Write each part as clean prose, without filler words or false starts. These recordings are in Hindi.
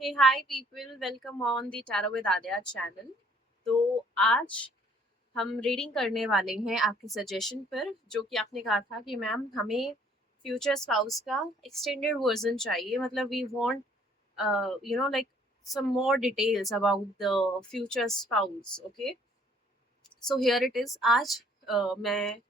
Hey, hi people, welcome on the Tarot with Adya channel। तो आज हम रीडिंग करने वाले हैं आपके सजेशन पर, जो कि आपने कहा था कि मैम हमें फ्यूचर स्पाउस का एक्सटेंडेड वर्जन चाहिए, मतलब we want like some more details about the future spouse. Okay, so here it is. आज मैं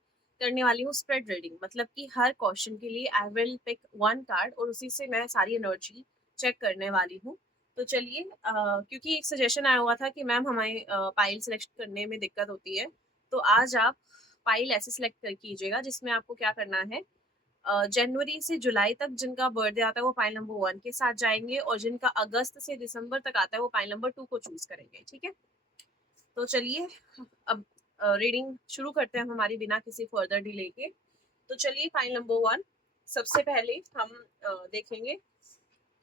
करने वाली हूँ स्प्रेड रीडिंग, मतलब कि हर क्वेश्चन के लिए I will pick one card और उसी से मैं सारी एनर्जी चेक करने वाली हूँ। तो चलिए, क्योंकि एक सजेशन आया हुआ था कि मैम हमें पाइल सेलेक्ट करने में दिक्कत होती है, तो आज आप पाइल ऐसे सेलेक्ट कर कीजिएगा जिसमें आपको क्या करना है, जनवरी से जुलाई तक जिनका बर्थडे आता है वो पाइल नंबर 1 के साथ जाएंगे, और जिनका अगस्त से दिसंबर तक आता है वो पाइल नंबर 2 को चूज करेंगे। ठीक है, तो चलिए अब रीडिंग शुरू करते हैं हमारी बिना किसी फर्दर डिले के। तो चलिए, फाइल नंबर 1। सबसे पहले हम देखेंगे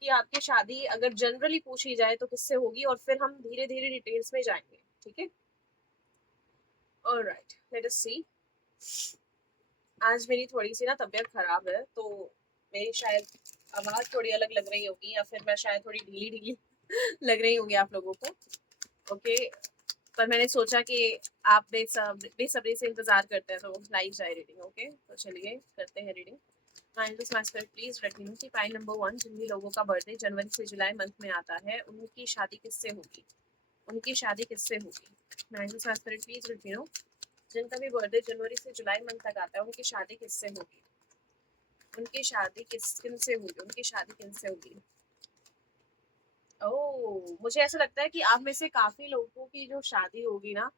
कि आपकी शादी अगर जनरली पूछी जाए तो किससे होगी, और फिर हम धीरे धीरे डिटेल्स में जाएंगे। ठीक है, ऑलराइट, लेट अस सी। आज मेरी थोड़ी सी ना तबीयत खराब है, तो मेरी शायद आवाज थोड़ी अलग लग रही होगी, या फिर मैं शायद थोड़ी ढीली ढीली लग रही होंगी आप लोगों को। ओके, पर मैंने सोचा कि आप बेसब्री से इंतजार करते हैं, तो लाइव जाए रीडिंग। ओके, तो चलिए करते हैं reading. Master please let me know कि पाइल नंबर 1 जिन भी लोगों का बर्थडे जनवरी से जुलाई मंथ में आता है उनकी शादी किससे होगी, उनकी शादी किससे होगी। Master please let me no जिनका भी बर्थडे जनवरी से जुलाई मंथ तक आता है उनकी शादी किससे होगी, उनकी शादी किनसे होगी, उनकी शादी किनसे होगी। ओह, मुझे ऐसा लगता है कि आप में से काफी लोगों की जो शादी होगी ना,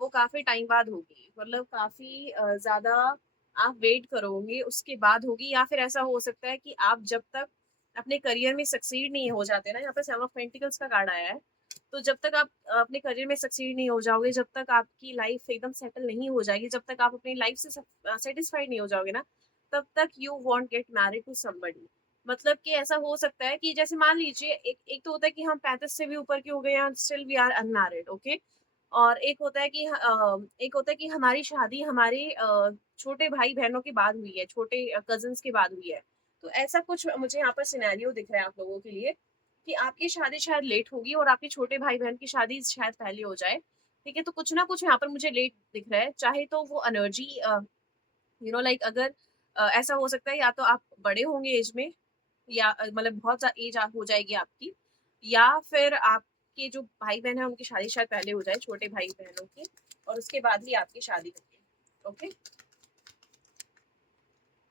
वो काफी टाइम बाद होगी, मतलब काफी ज्यादा आप वेट करोगे उसके बाद होगी, या फिर ऐसा हो सकता है कि आप जब तक अपने करियर में सक्सीड नहीं हो जाते ना, यहाँ पे 7 ऑफ पेंटिकल्स का कार्ड आया है, तो जब तक आप अपने करियर में सक्सीड नहीं हो जाओगे, जब तक आपकी लाइफ एकदम सेटल नहीं हो जाएगी, जब तक आप अपनी लाइफ से सेटिस्फाइड नहीं हो जाओगे ना, तब तक you won't get married to somebody. मतलब कि ऐसा हो सकता है कि जैसे मान लीजिए, एक एक तो होता है कि हम 35 से भी ऊपर के हो गए हैं, still we are unmarried. Okay, और एक होता है कि एक होता है कि हमारी शादी हमारे छोटे भाई बहनों के बाद हुई है, छोटे कजिन्स के बाद हुई है। तो ऐसा कुछ मुझे यहाँ पर सिनेरियो दिख रहा है आप लोगों के लिए, कि आपकी शादी शायद लेट होगी और आपके छोटे भाई बहन की शादी शायद पहले हो जाए। ठीक है, तो कुछ ना कुछ यहाँ पर मुझे लेट दिख रहा है, चाहे तो वो एनर्जी लाइक अगर ऐसा हो सकता है, या तो आप बड़े होंगे एज में, या मतलब बहुत एज हो जाएगी आपकी, या फिर आपके जो भाई बहन है उनकी शादी शायद पहले हो जाए, छोटे भाई बहनों की, और उसके बाद ही आपकी शादी होगी। ओके,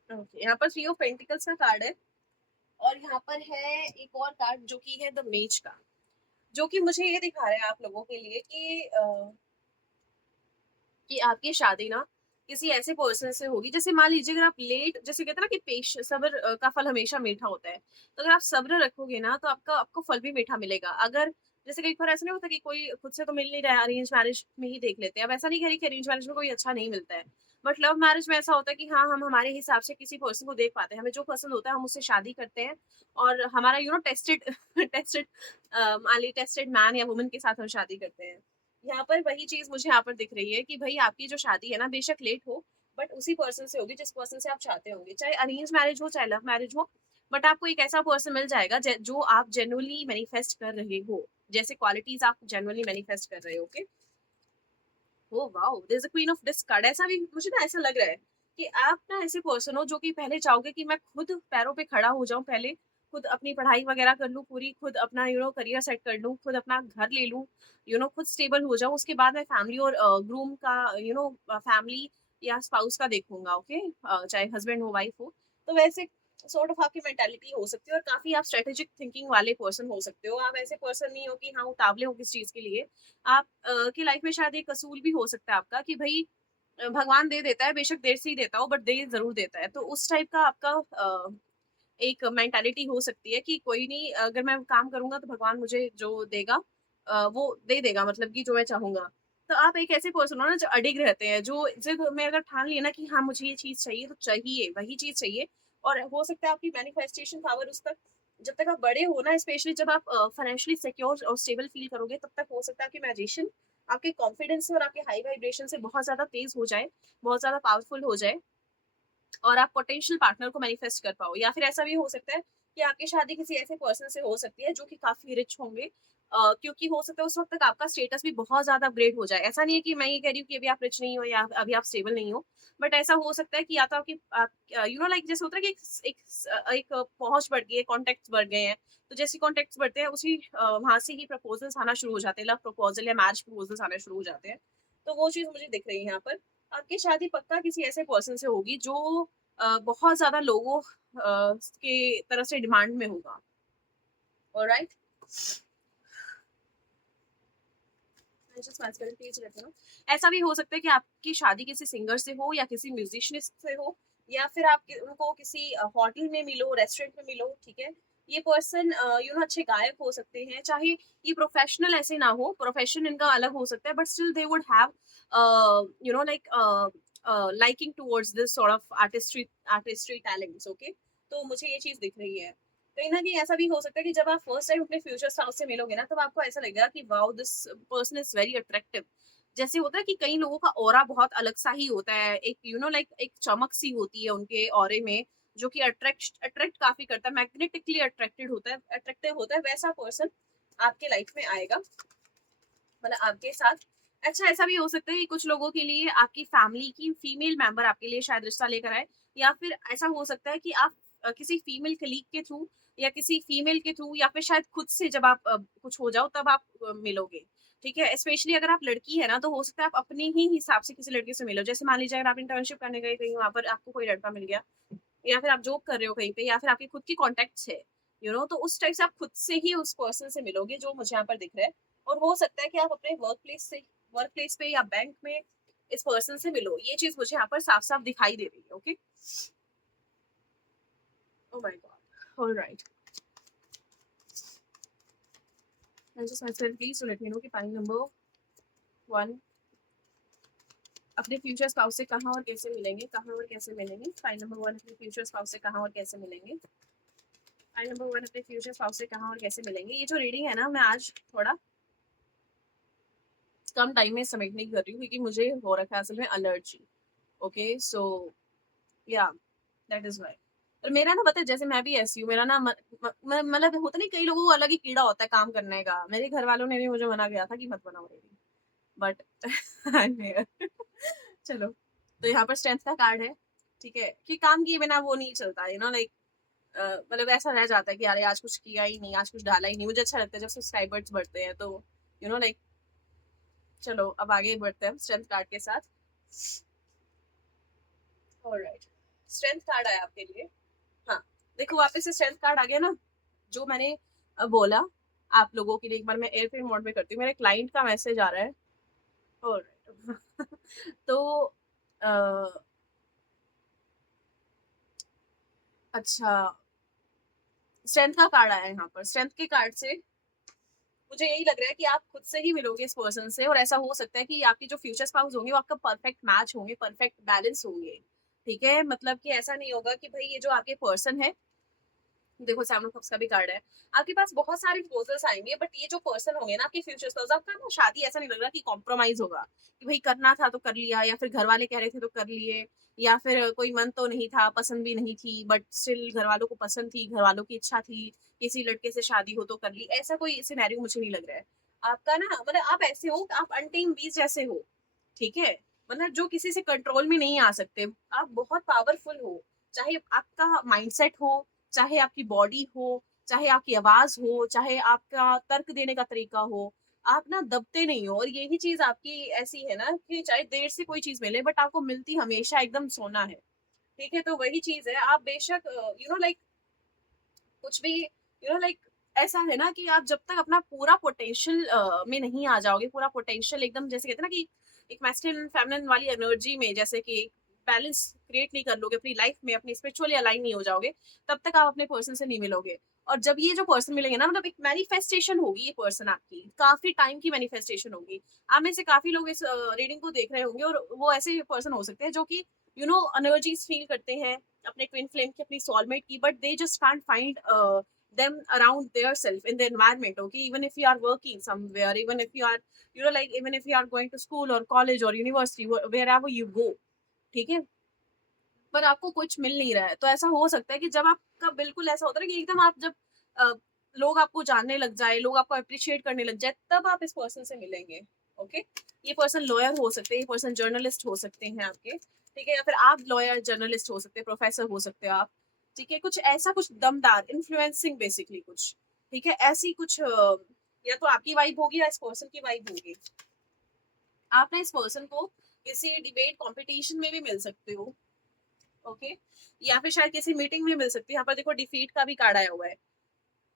ओके, यहाँ पर 3 ऑफ पेंटिकल्स का कार्ड है, और यहाँ पर है एक और कार्ड जो कि है द मेज का, जो कि मुझे ये दिखा रहा है आप लोगों के लिए कि आपकी शादी ना किसी ऐसे पर्सन से होगी। जैसे मान लीजिए, अगर आप लेट, जैसे कहते हैं ना कि पेश सब्र का फल हमेशा मीठा होता है, तो अगर आप सब्र रखोगे ना तो आपका आपको फल भी मीठा मिलेगा। अगर जैसे कई बार ऐसा नहीं होता कि कोई खुद से तो मिल नहीं रहा है, अरेंज मैरिज में ही देख लेते हैं। अब ऐसा नहीं कह रही कि अरेंज मैरिज में कोई अच्छा नहीं मिलता है, बट लव मैरिज में ऐसा होता है कि हाँ, हम हमारे हिसाब से किसी पर्सन को देख पाते हैं, हमें जो पसंद होता है हम उससे शादी करते हैं, और हमारा टेस्टेड टेस्टेड मान ली टेस्टेड मैन या वुमन के साथ हम शादी करते हैं। यहाँ पर वही चीज मुझे यहाँ पर दिख रही है कि भाई आपकी जो शादी है ना, बेशक लेट हो, बट उसी पर्सन से होगी जिस पर्सन से आप चाहते होंगे, चाहे अरेंज मैरिज हो चाहे लव मैरिज हो। बट आपको एक ऐसा पर्सन मिल जाएगा जो आप जेन्युइनली मैनिफेस्ट कर रहे हो, जैसे क्वालिटीज आप जेन्युइनली मैनिफेस्ट कर रहे हो। Okay, oh wow, there is a queen of disc card. ऐसा भी मुझे ना ऐसा लग रहा है कि आप ना ऐसे पर्सन हो जो कि पहले चाहोगे कि मैं खुद पैरों पे खड़ा हो जाऊं, पहले खुद अपनी पढ़ाई वगैरह कर लूं पूरी, खुद अपना करियर सेट कर लूं, खुद अपना घर ले लूं, खुद स्टेबल हो जाऊं, उसके बाद मैं फैमिली और ग्रूम का फैमिली या स्पाउस का देखूंगा। ओके, चाहे हस्बैंड हो वाइफ हो, तो वैसे सॉर्ट ऑफ आपकी मेंटालिटी हो सकती है, और काफी आप स्ट्रेटेजिक थिंकिंग वाले पर्सन हो सकते हो। आप ऐसे पर्सन नहीं हो कि हाँ उतावले हो किस चीज के लिए। आप की लाइफ में शायद एक असूल भी हो सकता है आपका कि भाई भगवान दे देता है, बेशक देर से ही देता हो, बट दे जरूर देता है। तो उस टाइप का आपका एक मेंटालिटी हो सकती है कि कोई नहीं, अगर मैं काम करूंगा तो भगवान मुझे जो देगा वो दे देगा, मतलब कि जो मैं चाहूंगा। तो आप एक ऐसे पर्सन हो ना जो अडिग रहते हैं, जो जिद में अगर ठान लिया ना कि हाँ मुझे ये चीज चाहिए, तो चाहिए वही चीज चाहिए। और हो सकता है आपकी मैनिफेस्टेशन पावर उस तक, जब तक आप बड़े हो ना, स्पेशली जब आप फाइनेंशियली सिक्योर और स्टेबल फील करोगे, तब तक हो सकता है कि मैजिशियन आपके कॉन्फिडेंस से और आपके हाई वाइब्रेशन से बहुत ज्यादा तेज हो जाए, बहुत ज्यादा पावरफुल हो जाए, और आप पोटेंशियल पार्टनर को मैनिफेस्ट कर पाओ। या फिर ऐसा भी हो सकता है कि आपकी शादी किसी ऐसे पर्सन से हो सकती है जो कि काफ़ी रिच होंगे। क्योंकि हो सकता है उस वक़्त तक आपका स्टेटस भी बहुत ज़्यादा अपग्रेड हो जाए। ऐसा नहीं है कि मैं ये कह रही हूँ कि अभी आप रिच नहीं हो या अभी आप स्टेबल नहीं हो। बट ऐसा हो सकता है कि या तो आपकी आप लाइक जैसे होता है कि एक पहुँच बढ़ गई है, कॉन्टैक्ट्स बढ़ गए हैं। तो जैसे कॉन्टैक्ट्स बढ़ते हैं उसी वहाँ से ही प्रपोज़ल्स आना शुरू हो जाते हैं, लव प्रपोज़ल या मैरिज प्रपोज़ल्स आने शुरू हो जाते हैं। तो वो चीज़ मुझे दिख रही है यहाँ पर। आपकी शादी पक्का किसी ऐसे पर्सन से होगी जो बहुत ज़्यादा लोगों के तरफ से डिमांड में होगा। ऑलराइट? मैं जस्ट मैस्कुलिन पेज रहती हूँ। ऐसा भी हो सकता है कि आपकी शादी किसी सिंगर से हो या किसी म्यूजिशियनिस्ट से हो या फिर आप उनको किसी होटल में मिलो, रेस्टोरेंट में मिलो, ठीक है? ये पर्सन अच्छे गायक हो सकते हैं, चाहे ये प्रोफेशनल ऐसे ना हो, प्रोफेशन इनका अलग हो सकता है, but still they would have like liking towards this sort of artistry talents, okay? तो मुझे ये चीज़ दिख रही है। कहीं न कहीं ऐसा भी हो सकता है कि जब आप फर्स्ट टाइम अपने फ्यूचर स्पाउस से मिलोगे ना, तब आपको ऐसा लगेगा कि wow this person is very attractive. जैसे होता है कि कई लोगों का ऑरा बहुत अलग-सा ही होता है, एक लाइक एक चमक-सी होती है उनके ऑरे में, जो कि अट्रैक्ट काफ़ी करता है, मैग्नेटिकली अट्रैक्टिव होता है, वैसा पर्सन आपके लाइफ में आएगा, मतलब आपके साथ। अच्छा, ऐसा भी हो सकता है कि कुछ लोगों के लिए आपकी फैमिली की फीमेल मेंबर आपके लिए शायद रिश्ता लेकर आए, या फिर ऐसा हो सकता है कि आप किसी फीमेल कलीग के थ्रू या किसी फीमेल के थ्रू या फिर शायद खुद से जब आप कुछ हो जाओ तब आप मिलोगे। ठीक है? स्पेशली अगर आप लड़की है ना, तो हो सकता है आप अपने ही हिसाब से किसी लड़के से मिलो। जैसे मान लीजिए अगर आप इंटर्नशिप करने गए कहीं, वहाँ पर आपको कोई लड़का मिल गया, या फिर आप जॉब कर रहे हो कहीं पे, या फिर आपके खुद की कॉन्टैक्ट्स है, तो उस टाइप से आप खुद से ही उस पर्सन से मिलोगे, जो मुझे यहाँ पर दिख रहा है। और हो सकता है कि आप अपने वर्क प्लेस पे या बैंक में इस पर्सन से मिलो। ये चीज़ मुझे यहाँ पर साफ-साफ दिखाई दे रही है, okay? Oh my God! Alright. I just myself please to let me know कि फाइल नंबर 1 अपने फ्यूचर स्पाउस से कहाँ और कैसे मिलेंगे, कहाँ और कैसे मिलेंगे? फाइल नंबर 1 अपने फ्यूचर स्पाउस से कहाँ और कैसे मिलेंगे? फाइल नंबर 1 अपने फ्यूचर स्पाउस से कहाँ और कैसे मिलेंगे? ये जो रीडिंग है ना, मैं आज थोड़ा कम टाइम में सबमिट नहीं कर रही हूँ क्योंकि मुझे हो रखा है असल में एलर्जी। ओके, सो या दैट इज व्हाई। और मेरा ना पता है, जैसे मैं भी ऐसी हूँ, मेरा ना मतलब होता नहीं, कई लोगों को अलग ही कीड़ा होता है काम करने का। मेरे घर वालों ने भी मुझे मना किया था कि मत बनाओ रेडी, बट चलो, तो यहाँ पर स्ट्रेंथ का कार्ड है, ठीक है, कि काम किए बिना वो नहीं चलता, लाइक मतलब ऐसा रह जाता है कि यार आज कुछ किया ही नहीं, आज कुछ डाला ही नहीं। मुझे अच्छा लगता है जब सब्सक्राइबर्स बढ़ते हैं, तो लाइक चलो अब आगे बढ़ते हैं स्ट्रेंथ कार्ड के साथ। ऑलराइट, स्ट्रेंथ कार्ड आया आपके लिए। हाँ, देखो वापस से स्ट्रेंथ कार्ड आ गया ना, जो मैंने बोला आप लोगों के लिए। एक बार मैं एयरप्लेन मोड में करती हूँ, मेरे क्लाइंट का मैसेज आ रहा है। ऑलराइट। तो अ, अच्छा, स्ट्रेंथ का कार्ड आया है यहाँ पर। स्ट्रेंथ के कार्ड से मुझे यही लग रहा है कि आप खुद से ही मिलोगे इस पर्सन से, और ऐसा हो सकता है कि आपके जो फ्यूचर स्पाउस होंगे वो आपका परफेक्ट मैच होंगे, परफेक्ट बैलेंस होंगे। ठीक है, मतलब कि ऐसा नहीं होगा कि भाई ये जो आपके पर्सन है, देखो सेवन ऑफ कप्स का भी कार्ड है, आपके पास बहुत सारे प्रपोजल्स आएंगे, बट ये जो पर्सन होंगे ना आपके फ्यूचर स्पाउस, आपका ना शादी ऐसा नहीं लग रहा कि कॉम्प्रोमाइज होगा, कि भाई करना था तो कर लिया, या फिर घर वाले कह रहे थे तो कर लिए, या फिर कोई मन तो नहीं था, पसंद भी नहीं थी, बट स्टिल घर वालों को पसंद थी, घर वालों की इच्छा थी, किसी लड़के से शादी हो तो कर ली। ऐसा कोई सिनेरियो मुझे नहीं लग रहा है आपका ना। मतलब आप ऐसे हो, आप अनटेम बीज जैसे हो, ठीक है? मतलब जो किसी से कंट्रोल में नहीं आ सकते, आप बहुत पावरफुल हो, चाहे आपका माइंडसेट हो, चाहे आपकी बॉडी हो, चाहे आपकी आवाज हो, चाहे आपका तर्क देने का तरीका हो, आप ना दबते नहीं हो। और यही चीज आपकी ऐसी है ना कि चाहे देर से कोई चीज मिले, बट आपको मिलती हमेशा एकदम सोना है। ठीक है, तो वही चीज है, आप बेशक लाइक कुछ भी लाइक ऐसा है ना कि आप जब तक अपना पूरा पोटेंशियल में नहीं आ जाओगे, पूरा पोटेंशियल एकदम, जैसे कहते हैं ना कि एक मैस्कुलिन फेमिनिन वाली एनर्जी में, जैसे कि बैलेंस क्रिएट नहीं कर लोगे अपनी लाइफ में, अपनी स्पिरिचुअली अलाइन नहीं हो जाओगे, तब तक आप अपने पर्सन से नहीं मिलोगे। और जब ये जो पर्सन मिलेंगे ना, मतलब एक मैनिफेस्टेशन होगी, ये पर्सन आपकी काफी टाइम की मैनिफेस्टेशन होगी। आप में से काफी लोग इस रीडिंग को देख रहे होंगे, और वो ऐसे पर्सन हो सकते हैं जो कि एनर्जीज फील करते हैं अपने ट्विन फ्लेम की, अपनी सोलमेट की, but they just can't find them around their self in the environment. Okay, even if you are working somewhere, even if you are like even if you are going to school or college or university, wherever you go, ठीक है, पर आपको कुछ मिल नहीं रहा है। तो ऐसा हो सकता है कि जब आपका बिल्कुल ऐसा होता है ना कि एकदम आप जब अ, लोग आपको जानने लग जाए, लोग आपको एप्रिशिएट करने लग जाए, तब आप इस पर्सन से मिलेंगे। ओके? ये पर्सन लॉयर हो सकते हैं, ये पर्सन जर्नलिस्ट हो सकते हैं आपके, ठीक है? या फिर आप लॉयर, जर्नलिस्ट हो सकते हैं, प्रोफेसर हो सकते हो आप, ठीक है? कुछ ऐसा कुछ दमदार, इन्फ्लुएंसिंग बेसिकली कुछ, ठीक है? ऐसी कुछ या तो आपकी वाइब होगी या इस पर्सन की वाइब होगी। आप ना इस पर्सन को किसी डिबेट कॉम्पिटिशन में भी मिल सकते हो, ओके, या फिर शायद किसी मीटिंग में मिल सकती है। यहाँ पर देखो डिफीट का भी कार्ड आया हुआ है।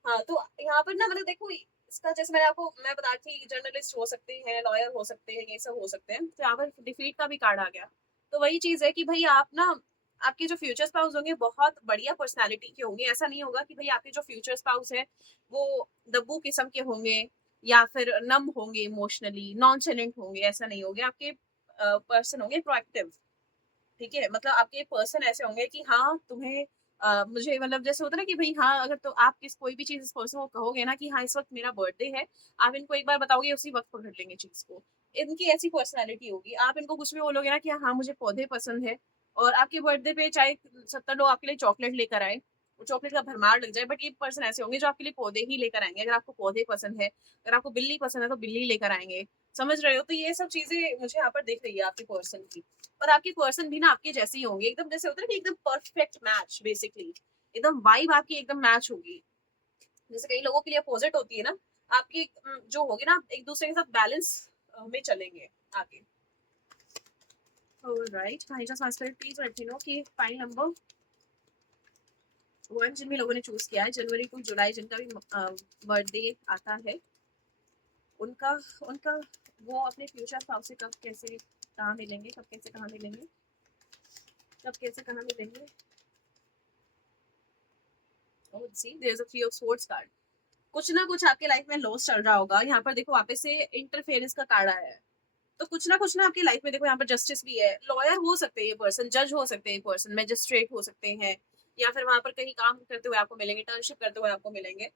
हाँ, तो यहाँ पर ना मतलब देखो इसका जैसे मैं बता रही थी जर्नलिस्ट हो सकते हैं, लॉयर हो सकते हैं, ये सब हो सकते हैं। तो यहाँ पर डिफीट का भी कार्ड आ गया। तो वही चीज है कि भाई आप ना आपके जो फ्यूचर स्पाउस होंगे बहुत बढ़िया पर्सनैलिटी के होंगे। ऐसा नहीं होगा कि भाई आपके जो फ्यूचर स्पाउस है वो दब्बू किस्म के होंगे या फिर नम होंगे, इमोशनली नॉन चैलेंट होंगे, ऐसा नहीं होंगे। आपके पर्सन होंगे प्रोएक्टिव, ठीक है? मतलब आपके पर्सन ऐसे होंगे कि हाँ, तुम्हें मुझे मतलब जैसे होता है ना कि भई हाँ, अगर तो आप किस कोई भी चीज़ इस पर्सन को कहोगे ना कि हाँ, इस वक़्त मेरा बर्थडे है, आप इनको एक बार बताओगे उसी वक़्त पकड़ लेंगे चीज़ को। इनकी ऐसी पर्सनैलिटी होगी। आप इनको कुछ भी बोलोगे ना कि हाँ, मुझे पौधे पसंद है और आपके बर्थडे पे चाहे 70 लोग आपके लिए चॉकलेट लेकर आएँ, वो चॉकलेट का भरमार लग जाए, बट ये पर्सन ऐसे होंगे जो आपके लिए पौधे ही लेकर आएँगे। अगर आपको पौधे पसंद है, अगर आपको बिल्ली पसंद है तो बिल्ली लेकर आएँगे। समझ रहे हो? तो ये सब चीज़ें मुझे यहाँ पर दिख रही है आपके पर्सन की। और आपके पर्सन भी ना आपके जैसे ही होंगे, एकदम जैसे होता है ना कि एकदम परफेक्ट मैच बेसिकली, एकदम वाइब आपकी एकदम मैच होगी। जैसे कई लोगों के लिए अपोजिट होती है ना, आपकी जो होगी ना एक दूसरे के साथ बैलेंस में चलेंगे आगे। Alright, my just my spirit please let me know कि फाइल नंबर 1 जिन भी लोगों ने चूज किया है जनवरी टू जुलाई जिनका भी बर्थडे आता है, उनका उनका वो अपने फ्यूचर स्पाउस से कब कैसे कहाँ मिलेंगे, कब कैसे कहाँ मिलेंगे, कब कैसे कहाँ मिलेंगे। Oh, see, there's a three of swords card. कुछ ना कुछ आपके लाइफ में लॉस चल रहा होगा। यहाँ पर देखो वापस से इंटरफेरेंस का कार्ड आया है। तो कुछ ना आपकी लाइफ में देखो यहाँ पर जस्टिस भी है। लॉयर हो सकते हैं ये पर्सन, जज हो सकते हैं ये पर्सन, मैजिस्ट्रेट हो सकते हैं, या फिर वहां पर कहीं काम करते हुए आपको मिलेंगे, इंटर्नशिप करते हुए आपको मिलेंगे।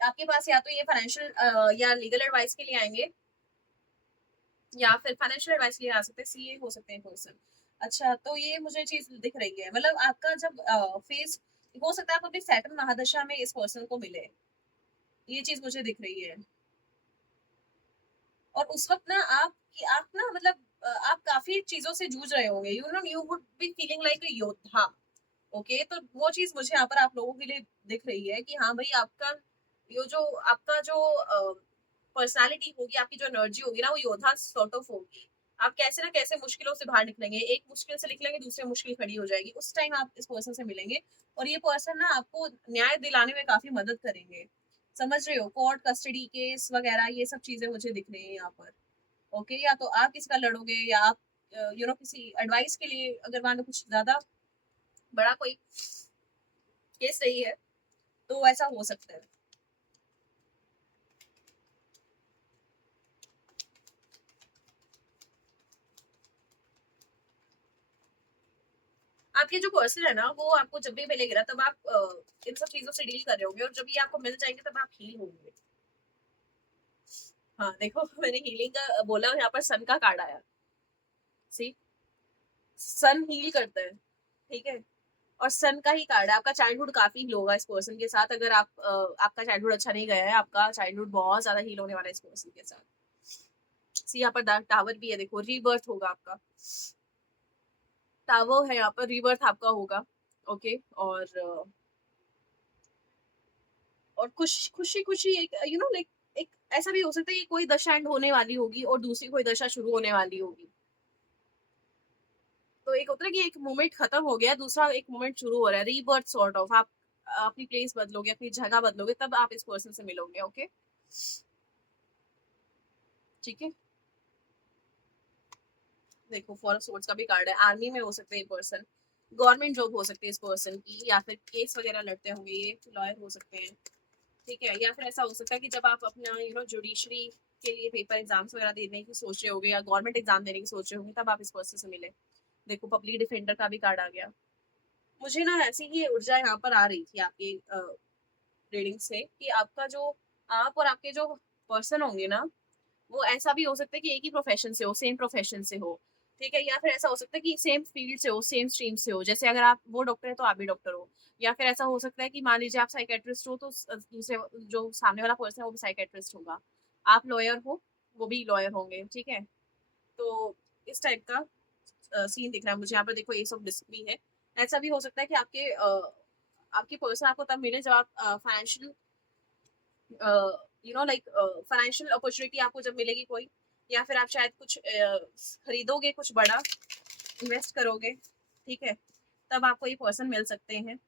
आपके पास या तो ये फाइनेंशियल या लीगल एडवाइस के लिए आएंगे, या फिर फाइनेंशियल एडवाइस के लिए आ सकते हैं, सीए हो सकते हैं पर्सन। अच्छा, तो ये मुझे चीज दिख रही है, मतलब आपका जब फेस हो सकता है आप अपनी सैटर्न महादशा में इस पर्सन को मिले, ये चीज मुझे दिख रही है। और उस वक्त ना आप ना मतलब आप काफी चीजों से जूझ रहे होंगे, you know you would be feeling like अ योद्धा। ओके, तो वो चीज मुझे यहाँ पर आप लोगों के लिए दिख रही है कि हाँ भाई आपका ये जो आपका जो पर्सनालिटी होगी, आपकी जो एनर्जी होगी ना वो योद्धा सॉर्ट ऑफ होगी। आप कैसे ना कैसे मुश्किलों से बाहर निकलेंगे, एक मुश्किल से निकलेंगे दूसरी मुश्किल खड़ी हो जाएगी, उस टाइम आप इस पर्सन से मिलेंगे और ये पर्सन ना आपको न्याय दिलाने में काफी मदद करेंगे। समझ रहे हो? कोर्ट कस्टडी केस वगैरह ये सब चीजें मुझे दिख रही है यहाँ पर। ओके, या तो आप किसका लड़ोगे या आप यू नो किसी एडवाइस के लिए, अगर मान लो कुछ ज्यादा बड़ा कोई केस रही है तो ऐसा हो सकता है। आपके जो पर्सन है ना वो आपको जब भी मिलेंगे ना तब आप इन सब चीजों से डील कर रहे होंगे और जब ये आपको मिल जाएंगे तब आप हील होंगे। हाँ देखो मैंने हीलिंग का बोला, यहाँ पर सन का कार्ड आया। सी, सन हील करता है, ठीक है? और सन का ही कार्ड है। आपका चाइल्डहुड काफी हील होगा इस पर्सन के साथ। अगर आप आपका चाइल्डहुड अच्छा नहीं गया है, आपका चाइल्डहुड बहुत ज्यादा हील होने वाला है इस पर्सन के साथ। सी, यहाँ पर डार्क टावर भी है, देखो रीबर्थ होगा आपका। टावर है यहाँ पर, रीबर्थ आपका होगा। ओके, और खुशी खुशी एक यू नो लाइक एक ऐसा भी हो सकता है कि कोई दशा एंड होने वाली होगी और दूसरी कोई दशा शुरू होने वाली होगी। तो एक होता है कि एक मोमेंट खत्म हो गया, दूसरा एक मोमेंट शुरू हो रहा है, रीबर्थ सॉर्ट ऑफ। आप अपनी प्लेस बदलोगे, अपनी जगह बदलोगे, तब आप इस पर्सन से मिलोगे। ओके, ठीक है? देखो फॉर सोर्स का भी कार्ड है। आर्मी में हो सकते हैं पर्सन, गवर्नमेंट जॉब हो सकती है इस पर्सन की, या फिर केस वगैरह लड़ते होंगे, ये लॉयर हो सकते हैं, ठीक है? या फिर ऐसा हो सकता है कि जब आप अपना जुडिशरी के लिए पेपर एग्जाम्स वगैरह देने की सोच रहे होगे या गवर्नमेंट एग्जाम देने की सोच रहे होंगे, तब आप इस पर्सन से मिले। देखो पब्लिक डिफेंडर का भी कार्ड आ गया। मुझे ना ऐसी ही ऊर्जा यहाँ पर आ रही थी आपकी रीडिंग से कि आपका जो आप और आपके जो पर्सन होंगे ना वो ऐसा भी हो सकता है कि एक ही प्रोफेशन से हो, सेम प्रोफेशन से हो, ठीक है? या फिर ऐसा हो सकता है कि सेम फील्ड से हो, सेम स्ट्रीम से हो। जैसे अगर आप वो डॉक्टर है तो आप भी डॉक्टर हो। या फिर ऐसा हो सकता है कि मान लीजिए आप साइकियाट्रिस्ट हो तो दूसरे जो सामने वाला पर्सन है वो भी साइकियाट्रिस्ट होगा। आप लॉयर हो, वो भी लॉयर होंगे, ठीक है? तो इस टाइप का सीन दिख रहा है मुझे यहाँ पर। देखो एस ऑफ डिस्क भी है। ऐसा भी हो सकता है कि आपकी पर्सन आपको तब मिले जब आप फाइनेंशियल लाइक फाइनेंशियल अपॉर्चुनिटी आपको जब मिलेगी कोई, या फिर आप शायद कुछ खरीदोगे कुछ बड़ा, इन्वेस्ट करोगे, ठीक है? तब आपको ये पर्सन मिल सकते हैं।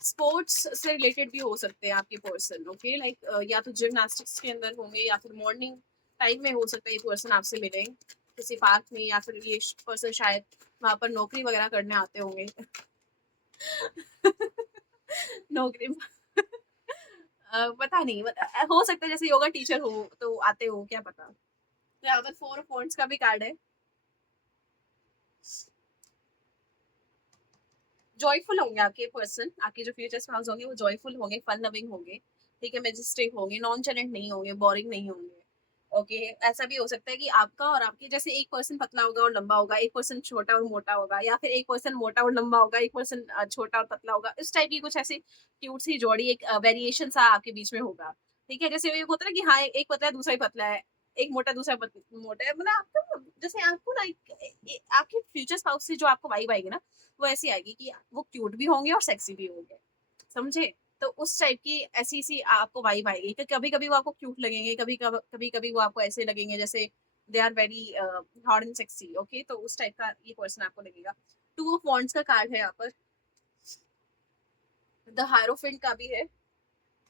स्पोर्ट्स से रिलेटेड भी हो सकते हैं आपके पर्सन, ओके? लाइक या तो जिमनास्टिक्स के अंदर होंगे या फिर मॉर्निंग टाइम में हो सकता है ये पर्सन आपसे मिले किसी पार्क में, या फिर ये पर्सन शायद वहां पर नौकरी वगैरह करने आते होंगे। नौकरी पता नहीं, हो सकता है जैसे योगा टीचर हो तो आते हो, क्या पता। तो यहाँ पर 4 ऑफ वांड्स का भी कार्ड है। जॉयफुल होंगे आपके पर्सन, आपके जो फ्यूचर स्पाउस होंगे वो जॉयफुल होंगे, फन लविंग होंगे, ठीक है? मैजेस्टिक होंगे, नॉन चैलेंट नहीं होंगे, बोरिंग नहीं होंगे, ओके? ऐसा भी हो सकता है कि आपका और आपके जैसे एक पर्सन पतला होगा और लंबा होगा, एक पर्सन छोटा और मोटा होगा, या फिर एक पर्सन मोटा और लंबा होगा, एक पर्सन छोटा और पतला होगा। इस टाइप की कुछ ऐसी क्यूट सी जोड़ी, एक वेरिएशन सा आपके बीच में होगा, ठीक है? जैसे ये होता है ना कि हाँ एक पतला है दूसरा ही पतला है, एक मोटा दूसरा मोटा है, मतलब आपको जैसे आपको ना आपके फ्यूचर स्पाउस से जो आपको वाइब आएगी ना, वो ऐसी आएगी कि वो क्यूट भी होंगे और सेक्सी भी होंगे, समझे? तो उस टाइप की ऐसी सी आपको वाइब आएगी कि कभी कभी वो आपको क्यूट लगेंगे, कभी कभी वो आपको ऐसे लगेंगे जैसे they are very hot and sexy, okay? तो उस टाइप का ये पर्सन आपको लगेगा। 2 ऑफ वांड्स का कार्ड है यहाँ पर। द हायरोफेंट का भी है।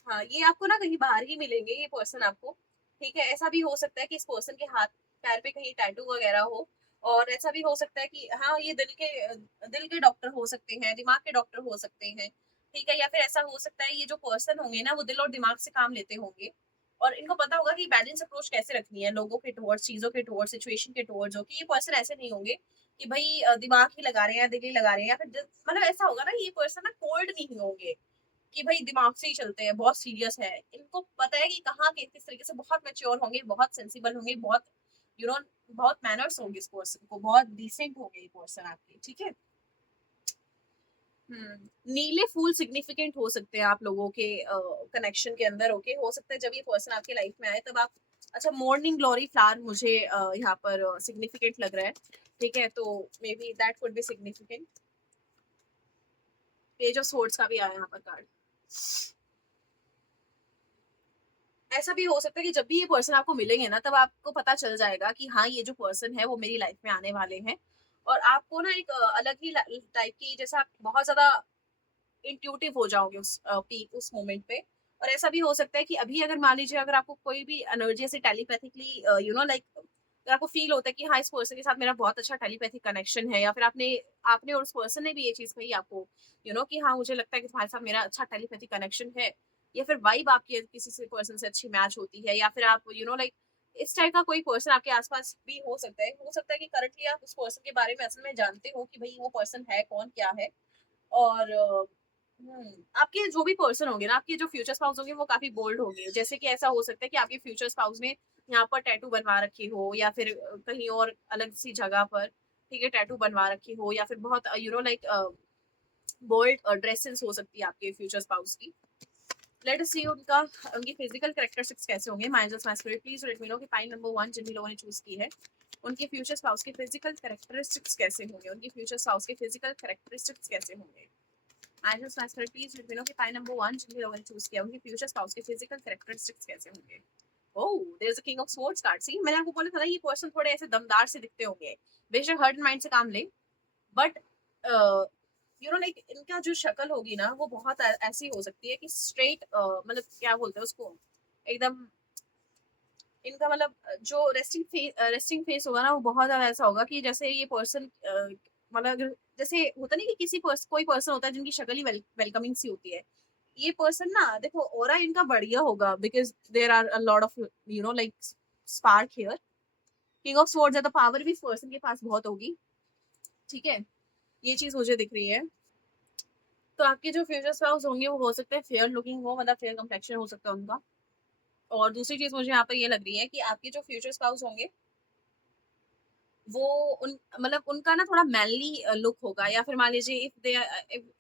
हाँ, ये आपको ना कहीं बाहर ही मिलेंगे ये पर्सन आपको, ठीक है? ऐसा भी हो सकता है कि इस पर्सन के हाथ पैर पे कहीं टैटू वगैरह हो, और ऐसा भी हो सकता है कि हाँ ये दिल के डॉक्टर हो सकते हैं, दिमाग के डॉक्टर हो सकते हैं, ठीक है? या फिर ऐसा हो सकता है ये जो पर्सन होंगे ना वो दिल और दिमाग से काम लेते होंगे, और इनको पता होगा कि बैलेंस अप्रोच कैसे रखनी है लोगों के टुवर्ड्स, चीजों के टुवर्ड्स, सिचुएशन के टुवर्ड्स। हो कि ये पर्सन ऐसे नहीं होंगे कि भाई दिमाग ही लगा रहे हैं, दिल ही लगा रहे हैं, या फिर मतलब ऐसा होगा ना ये पर्सन ना कोल्ड नहीं होंगे कि भाई दिमाग से ही चलते हैं, बहुत सीरियस है। इनको पता है कि कहाँ के किस तरीके से बहुत मैच्योर होंगे, बहुत सेंसिबल होंगे, बहुत यू नो बहुत मैनर्स होंगे इस पर्सन को, बहुत डिसेंट होंगे ये पर्सन आपके, ठीक है? नीले फूल सिग्निफिकेंट हो सकते हैं आप लोगों के कनेक्शन के अंदर, ओके? हो सकता है जब ये पर्सन आपके लाइफ में आए तब आप, अच्छा मॉर्निंग ग्लोरी फ्लावर मुझे यहाँ पर सिग्निफिकेंट लग रहा है, ठीक है? तो may be that could be significant. Page of swords का भी आया यहाँ पर कार्ड। ऐसा भी हो सकता है कि जब भी ये पर्सन आपको मिलेंगे ना तब आपको पता चल जाएगा कि हाँ ये जो पर्सन है वो मेरी लाइफ में आने वाले हैं, और आपको ना एक अलग ही टाइप की, जैसे आप बहुत ज्यादा इंट्यूटिव हो जाओगे उस पीक उस मोमेंट पे। और ऐसा भी हो सकता है कि अभी अगर मान लीजिए अगर आपको कोई भी एनर्जी से टेलीपैथिकली लाइक अगर आपको फील होता है कि हाँ इस पर्सन के साथ मेरा बहुत अच्छा टेलीपैथिक कनेक्शन है, या फिर आपने आपने और उस पर्सन ने भी ये चीज कही आपको, कि हाँ मुझे लगता है कि तुम्हारे साथ मेरा अच्छा टेलीपैथिक कनेक्शन है, या फिर वाइब आपकी किसी से पर्सन से अच्छी मैच होती है, या फिर आप लाइक इस टाइप का कोई पर्सन आपके आसपास भी हो सकता है कि करंटली आप उस पर्सन के बारे में असल में जानते हो कि भाई वो पर्सन है कौन, क्या है। और आपके जो भी पर्सन होंगे ना, आपके जो फ्यूचर स्पाउस होंगे वो काफी बोल्ड होंगे। जैसे कि ऐसा हो सकता है कि आपके फ्यूचर स्पाउस ने यहाँ पर टैटू बनवा रखी हो, या फिर कहीं और अलग सी जगह पर, ठीक है, टैटू बनवा रखी हो, या फिर बहुत लाइक बोल्ड ड्रेसेस हो सकती है आपके फ्यूचर स्पाउस की। लेट अस सी उनकी फिजिकल कैरेक्टरिस्टिक्स कैसे होंगे। Minus masculine please let me know कि पाइन नंबर 1 जिन भी लोगों ने चूज की है उनके फ्यूचर स्पाउस के फिजिकल कैरेक्टरिस्टिक्स कैसे होंगे, उनके फ्यूचर स्पाउस के फिजिकल कैरेक्टरिस्टिक्स कैसे होंगे। Angels Master, please let me know कि पाई नंबर 1 जिन भी लोगों ने चूज किया उनके फ्यूचर स्पाउस के फिजिकल कैरेक्टरिस्टिक्स कैसे होंगे। Oh, there is a king of swords card. See मैंने आपको बोला था ना ये पर्सन थोड़े ऐसे दमदार से दिखते होंगे, बेशक हर्ट एंड माइंड से काम ले, बट लाइक इनका जो शक्ल होगी ना वो बहुत ऐसी हो सकती है कि स्ट्रेट, मतलब क्या बोलते हैं उसको, एकदम इनका मतलब जो रेस्टिंग फेस होगा ना वो बहुत ज्यादा ऐसा होगा कि जैसे ये पर्सन मतलब जैसे होता नहीं कि कोई पर्सन होता है जिनकी शक्ल ही वेलकमिंग सी होती है। ये पर्सन ना देखो ऑरा इनका बढ़िया होगा because there are a lot of like spark here. King of swords है तो पावर भी इस पर्सन के पास बहुत होगी, ठीक है? ये चीज मुझे दिख रही है। तो आपके जो फ्यूचर स्पाउस होंगे वो हो सकते हैं फेयर लुकिंग हो, मतलब फेयर कम्प्लेक्शन हो सकता है उनका। और दूसरी चीज मुझे यहाँ पर ये लग रही है कि आपके जो फ्यूचर स्पाउस होंगे वो उन मतलब उनका ना थोड़ा मैनली लुक होगा, या फिर मान लीजिए if they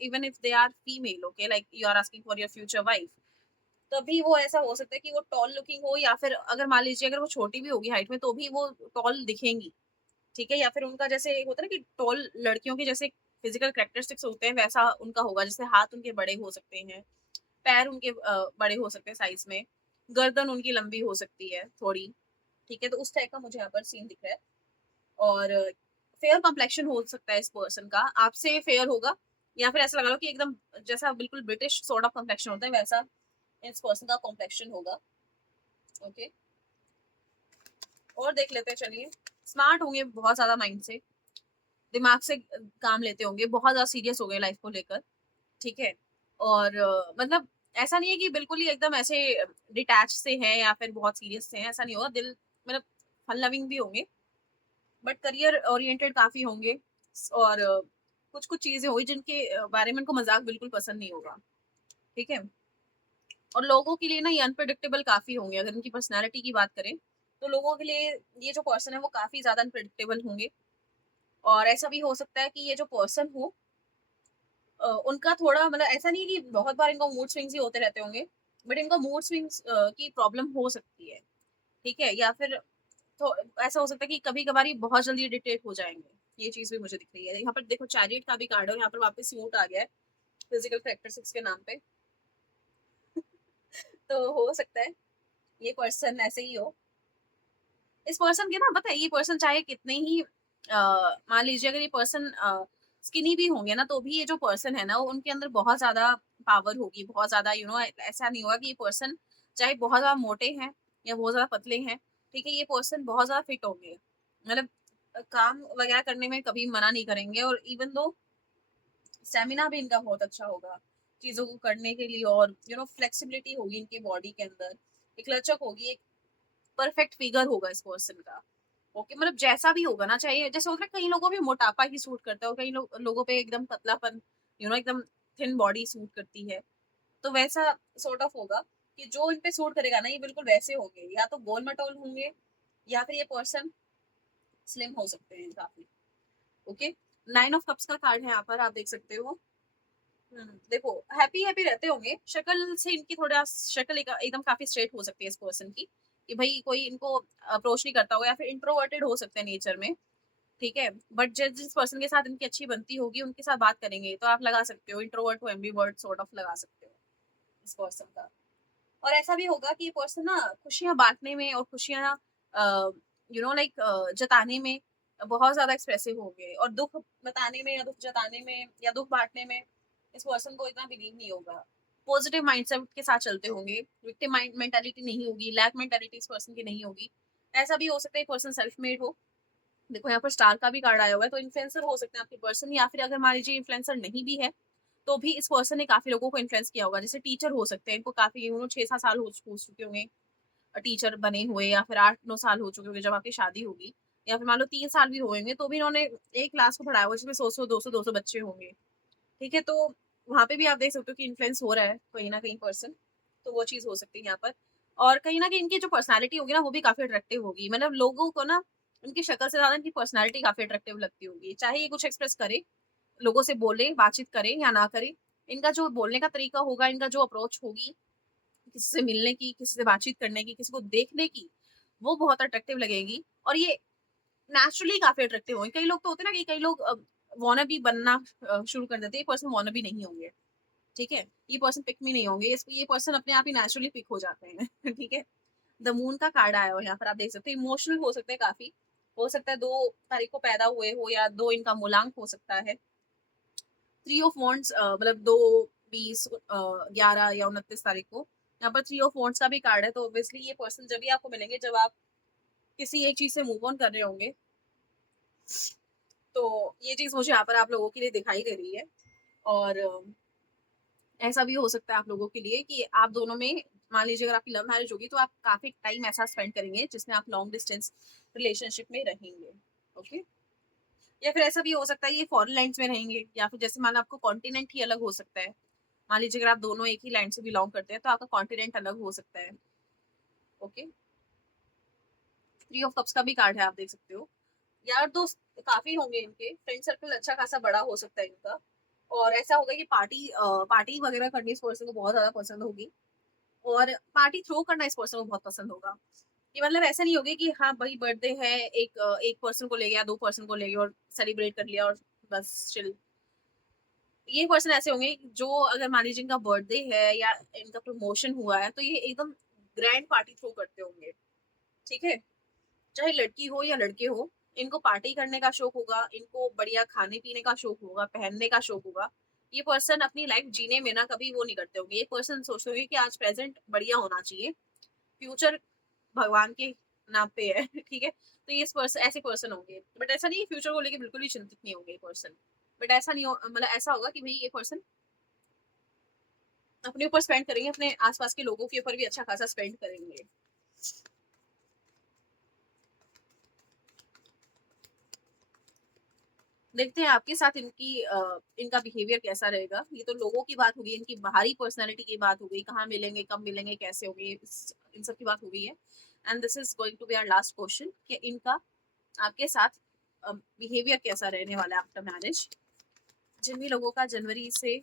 even if they are female, okay, like you are asking for your future wife, तभी वो ऐसा हो सकता है कि वो टॉल लुकिंग हो, या फिर अगर मान लीजिए अगर वो छोटी भी होगी हाइट में तो भी वो टॉल दिखेंगी, ठीक है? या फिर उनका जैसे होता है ना कि टॉल लड़कियों के जैसे फिजिकल कैरेक्टरिस्टिक्स होते हैं वैसा उनका होगा, जैसे हाथ उनके बड़े हो सकते हैं, पैर उनके बड़े हो सकते हैं साइज में, गर्दन उनकी लंबी हो सकती है थोड़ी, ठीक है? तो उस टाइप का मुझे यहाँ पर सीन दिख रहा है। और फेयर कॉम्प्लेक्शन हो सकता है इस पर्सन का, आपसे फेयर होगा, या फिर ऐसा लगा लो कि एकदम जैसा बिल्कुल ब्रिटिश सॉर्ट ऑफ कॉम्प्लेक्शन होता है वैसा इस पर्सन का कॉम्प्लेक्शन होगा, ओके। और देख लेते हैं, चलिए। स्मार्ट होंगे बहुत ज्यादा, माइंड से, दिमाग से काम लेते होंगे, बहुत ज्यादा सीरियस हो गए लाइफ को लेकर, ठीक है? और मतलब ऐसा नहीं है कि बिल्कुल ही एकदम ऐसे डिटैच से हैं या फिर बहुत सीरियस से हैं, ऐसा नहीं होगा, दिल मतलब फन लविंग भी होंगे, बट करियर ओरिएंटेड काफी होंगे। और कुछ कुछ चीजें होगी जिनके बारे में उनको मजाक बिल्कुल पसंद नहीं होगा, ठीक है? और लोगों के लिए ना ये अनप्रिडिक्टेबल काफी होंगे, अगर उनकी पर्सनैलिटी की बात करें तो लोगों के लिए ये जो पर्सन है वो काफी ज्यादा अनप्रिडिक्टेबल होंगे। और ऐसा भी हो सकता है कि ये जो पर्सन हो उनका थोड़ा मतलब ऐसा नहीं है कि बहुत बार इनको मूड स्विंग्स ही होते रहते होंगे, बट इनको मूड स्विंग्स की प्रॉब्लम हो सकती है, ठीक है? या फिर तो ऐसा हो सकता है कि कभी कभार ही बहुत जल्दी इरिटेट हो जाएंगे, ये चीज भी मुझे दिख रही है। यहाँ पर देखो चैरियट का भी कार्ड है और यहाँ पर वापस सूट आ गया है फिजिकल कैरेक्टरिस्टिक्स के नाम पे। तो हो सकता है ये पर्सन ऐसे ही हो। इस पर्सन के ना पता है, ये पर्सन चाहे कितने ही मान लीजिए अगर ये पर्सन स्किनी भी होंगे ना तो भी ये जो पर्सन है ना वो उनके अंदर बहुत ज्यादा पावर होगी, बहुत ज्यादा ऐसा नहीं होगा कि ये पर्सन चाहे बहुत ज्यादा मोटे हैं या बहुत ज्यादा पतले हैं, ठीक है? ये पर्सन बहुत ज्यादा फिट होंगे, मतलब काम वगैरह करने में कभी मना नहीं करेंगे, और इवन दो स्टेमिना भी इनका बहुत अच्छा होगा चीजों को करने के लिए, और फ्लेक्सिबिलिटी होगी इनकी बॉडी के अंदर, एक लचक होगी, एक परफेक्ट फिगर होगा इस पर्सन का, ओके। मतलब जैसा भी होगा ना, चाहिए जैसे होता है कई लोगों पे मोटापा ही सूट करता है और कई लोगों पे एकदम पतलापन, एकदम थिन बॉडी सूट करती है, तो वैसा सॉर्ट ऑफ होगा कि जो इन पे सूट करेगा ना ये बिल्कुल वैसे होंगे, या तो गोल मटोल होंगे या फिर ये पर्सन स्लिम हो सकते हैं काफी, ओके। 9 ऑफ कप्स का कार्ड है यहाँ पर, आप देख सकते हो। देखो हैप्पी हैप्पी रहते होंगे, शक्ल से इनकी थोड़ा शक्ल एकदम काफी स्ट्रेट हो सकती है इस पर्सन की, कि भाई कोई इनको अप्रोच नहीं करता होगा, या फिर इंट्रोवर्टेड हो सकते हैं नेचर में, ठीक है? बट जिस जिस पर्सन के साथ इनकी अच्छी बनती होगी उनके साथ बात करेंगे तो आप लगा सकते हो इंट्रोवर्ट हो एम्बीवर्ट सॉर्ट ऑफ लगा सकते हो इस पर्सन का। और ऐसा भी होगा कि ये पर्सन ना खुशियां बांटने में और खुशियां लाइक जताने में बहुत ज्यादा एक्सप्रेसिव होंगे, और दुख बताने में या दुख जताने में या दुख बांटने में इस पर्सन को इतना बिलीव नहीं होगा। पॉजिटिव माइंडसेट के साथ चलते होंगे, विक्टिम मेंटालिटी नहीं होगी, लैक मेंटालिटी इस पर्सन की नहीं होगी। ऐसा भी हो सकता है पर्सन सेल्फ मेड हो। देखो यहाँ पर स्टार का भी कार्ड आया हुआ है, तो इन्फ्लुएंसर हो सकते हैं आपके पर्सन, या फिर अगर मान लीजिए इन्फ्लुएंसर नहीं भी है तो भी इस पर्सन ने काफी लोगों को इन्फ्लुएंस किया होगा, जैसे टीचर हो सकते हैं, इनको काफी 6-7 साल हो चुके होंगे टीचर बने हुए, या फिर 8-9 साल हो चुके होंगे जब आपकी शादी होगी, या फिर मान लो 3 साल भी होंगे तो भी इन्होंने एक क्लास को पढ़ाया हुआ जिसमें 100-100 200 बच्चे होंगे, ठीक है? तो वहां पे भी आप देख सकते हो कि इन्फ्लुएंस हो रहा है कहीं ना कहीं पर्सन, तो वो चीज हो सकती है यहाँ पर। और कहीं ना कहीं इनकी जो पर्सनालिटी होगी ना वो भी काफी अट्रैक्टिव होगी, मतलब लोगों को ना उनकी शक्ल से ज्यादा इनकी पर्सनालिटी काफी अट्रैक्टिव लगती होगी, चाहे ये कुछ एक्सप्रेस करे, लोगों से बोले, बातचीत करे या ना करे, इनका जो बोलने का तरीका होगा, इनका जो अप्रोच होगी किसी से मिलने की, किसी से बातचीत करने की, किसी को देखने की, वो बहुत अट्रैक्टिव लगेगी। और ये नेचुरली काफी अट्रैक्टिव होंगे। कई लोग तो होते हैं ना कि कई लोग वानाबी बनना शुरू कर देते हैं, ये पर्सन वानाबी नहीं होंगे, ठीक है? ये पर्सन पिक में नहीं होंगे, ये पर्सन अपने आप ही नेचुरली पिक हो जाते हैं ठीक है? द मून का कार्ड आया हो यहाँ पर, आप देख सकते हैं इमोशनल हो सकते हैं काफी, हो सकता है 2 तारीख को पैदा हुए हो या 2 इनका मूलांक हो सकता है। 3 ऑफ वॉन्ड्स मतलब 2, 20, 11 या 29 तारीख को यहाँ पर 3 ऑफ वॉन्ड्स का भी कार्ड है, तो ऑब्वियसली ये पर्सन जब भी आपको मिलेंगे जब आप किसी एक चीज से मूव ऑन कर रहे होंगे, तो ये चीज मुझे यहाँ पर आप लोगों के लिए दिखाई दे रही है। और ऐसा भी हो सकता है आप लोगों के लिए कि आप दोनों में, मान लीजिए अगर आपकी लव मैरिज होगी तो आप काफी टाइम ऐसा स्पेंड करेंगे जिसमें आप लॉन्ग डिस्टेंस रिलेशनशिप में रहेंगे, ओके। या फिर ऐसा भी हो सकता है ये फॉरेन लैंड्स में रहेंगे, या फिर जैसे मान लो आपको कॉन्टिनेंट ही अलग हो सकता है, मान लीजिए अगर आप दोनों एक ही लैंड से बिलोंग करते हैं तो आपका कॉन्टिनेंट अलग हो सकता है, ओके। 3 ऑफ कप्स का भी कार्ड है, आप देख सकते हो। यार दोस्त काफी होंगे इनके, फ्रेंड सर्कल अच्छा खासा बड़ा हो सकता है इनका। और ऐसा होगा कि पार्टी वगैरह करनी इस पर्सन को बहुत ज्यादा पसंद होगी, और पार्टी थ्रो करना इस पर्सन को बहुत पसंद होगा। कि मतलब ऐसा नहीं होगा कि हाँ भाई बर्थडे है, एक पर्सन को ले गया, दो पर्सन को ले गया और सेलिब्रेट कर लिया और बस चिल। ये पर्सन ऐसे होंगे जो, अगर मान लीजिए इनका बर्थडे है या इनका प्रमोशन हुआ है, तो ये एकदम ग्रैंड पार्टी थ्रो करते होंगे। ठीक है, चाहे लड़की हो या लड़के हो, इनको पार्टी करने का शौक होगा, इनको बढ़िया खाने पीने का शौक होगा, पहनने का शौक होगा। ये पर्सन अपनी लाइफ जीने में ना कभी वो नहीं करते होंगे। ये पर्सन सोचते होंगे कि आज प्रेजेंट बढ़िया होना चाहिए, फ्यूचर भगवान के नाम पे है। ठीक है, तो ये पर्सन ऐसे पर्सन होंगे। बट ऐसा नहीं, फ्यूचर को लेके बिल्कुल ही चिंतित नहीं होंगे ये पर्सन। बट ऐसा नहीं हो, मतलब ऐसा होगा कि भाई ये पर्सन अपने ऊपर स्पेंड करेंगे, अपने आसपास के लोगों के ऊपर भी अच्छा खासा स्पेंड करेंगे। देखते हैं आपके साथ इनका बिहेवियर कैसा रहेगा। ये तो लोगों की बात होगी, इनकी बाहरी पर्सनैलिटी की बात हो गई, कहाँ मिलेंगे, कब मिलेंगे, कैसे होंगे, इन सब की बात हो गई है। And this is going to be our last question, कि इनका आपके साथ बिहेवियर कैसा रहने वाला है आफ्टर मैरिज। जिन भी लोगों का जनवरी से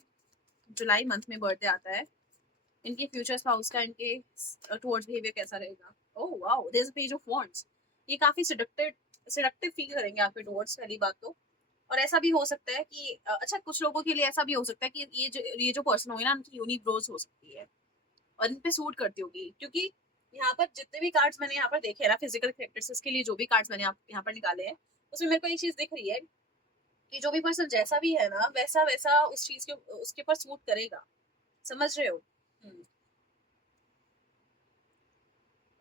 जुलाई मंथ में बर्थडे आता है, इनके फ्यूचर स्पाउस का इनके टुवर्ड्स बिहेवियर कैसा रहेगा। Oh wow, there is a page of wands. ये काफी सिडक्टिव फील करेंगे आपके टुवर्ड्स, पहली बात तो। और ऐसा भी हो सकता है कि अच्छा, कुछ लोगों के लिए ऐसा भी हो सकता है कि ये जो पर्सन होगी ना, उनकी यूनिब्रोज हो सकती है और इन पे सूट करती होगी। क्योंकि यहाँ पर जितने भी कार्ड्स मैंने यहाँ पर देखे हैं ना, फिजिकल कैरेक्टरिस्टिक्स के लिए जो भी कार्ड्स मैंने यहाँ पर निकाले हैं, उसमें मेरे को एक चीज दिख रही है कि जो भी पर्सन जैसा भी है ना, वैसा वैसा उस चीज के उसके ऊपर सूट करेगा। समझ रहे हो? हम्म।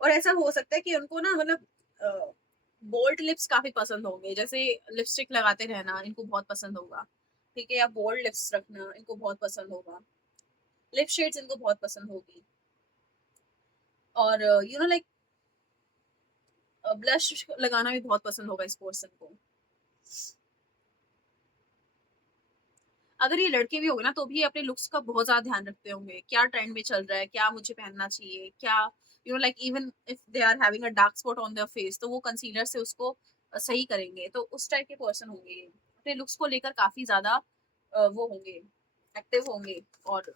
और ऐसा हो सकता है कि उनको ना, मतलब बोल्ड लिप्स काफी पसंद होंगे, जैसे लिपस्टिक लगाते रहना इनको बहुत पसंद होगा। ठीक है, या बोल्ड लिप्स रखना इनको बहुत पसंद होगा, लिप शेड्स इनको बहुत पसंद होगी। और लाइक ब्लश लगाना भी बहुत पसंद होगा इस पर्सन को। अगर ये लड़के भी होंगे ना, तो भी अपने लुक्स का बहुत ज्यादा ध्यान रखते होंगे, क्या ट्रेंड में चल रहा है, क्या मुझे पहनना चाहिए, क्या like even if they are having a dark spot on their face, तो वो कंसीलर से उसको सही करेंगे। तो उस टाइप के पर्सन होंगे ये। अपने लुक्स को लेकर काफी ज्यादा वो होंगे, एक्टिव होंगे। और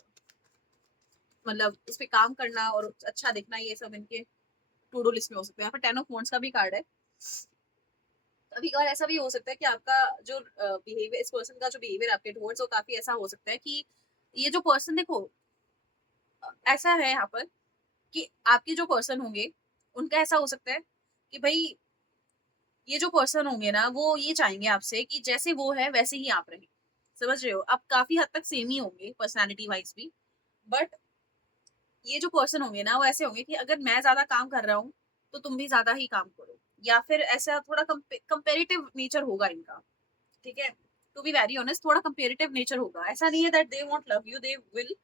मतलब उस पे काम करना और अच्छा दिखना, ये सब इनके टू डू लिस्ट में हो सकता है। यहाँ पर 10 ऑफ वांड्स का भी कार्ड है। कभी कभार ऐसा भी हो सकता है कि आपका जो बिहेवियर, इस पर्सन का जो बिहेवियर आपके टुवर्ड्स, वो काफी ऐसा हो सकता है कि ये जो पर्सन, देखो ऐसा है यहाँ पर कि आपके जो पर्सन होंगे, उनका ऐसा हो सकता है कि भाई ये जो पर्सन होंगे ना, वो ये चाहेंगे आपसे कि जैसे वो है वैसे ही आप रहें। समझ रहे हो? आप काफी हद तक सेम ही होंगे पर्सनालिटी वाइज भी। बट ये जो पर्सन होंगे ना, वो ऐसे होंगे कि अगर मैं ज्यादा काम कर रहा हूँ, तो तुम भी ज्यादा ही काम करो। या फिर ऐसा थोड़ा कंपेरेटिव नेचर होगा इनका। ठीक है, टू बी वेरी ऑनेस्ट, थोड़ा कंपेरेटिव नेचर होगा। ऐसा नहीं है that they won't love you, they will.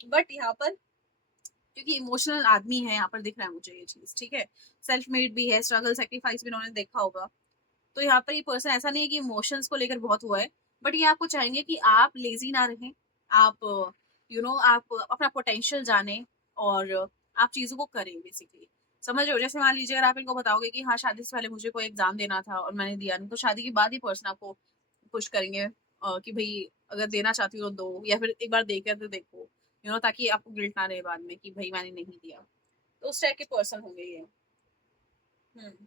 But यहाँ पर क्योंकि इमोशनल आदमी है, यहाँ पर दिख रहा है मुझे ये चीज। ठीक है, सेल्फ मेड भी है, स्ट्रगल सेक्रीफाइस भी इन्होंने देखा होगा। तो यहाँ पर ये पर्सन ऐसा नहीं है कि इमोशंस को लेकर बहुत हुआ है, बट ये आपको चाहेंगे कि आप लेजी ना रहें। आप आप अपना पोटेंशियल जाने, और आप चीजों को करें बेसिकली। समझ रहे हो? जैसे मान लीजिए, अगर आप इनको बताओगे कि हाँ, शादी से पहले मुझे कोई एग्जाम देना था और मैंने दिया नहीं, तो शादी के बाद ही पर्सन आपको पुश करेंगे कि भाई अगर देना चाहती हो तो दो, या फिर एक बार दे कर तो देखो, ताकि आपको गिल्ट ना रहे बाद में कि भाई मैंने नहीं दिया। तो उस टाइप के पर्सन होंगे ये। हम्म।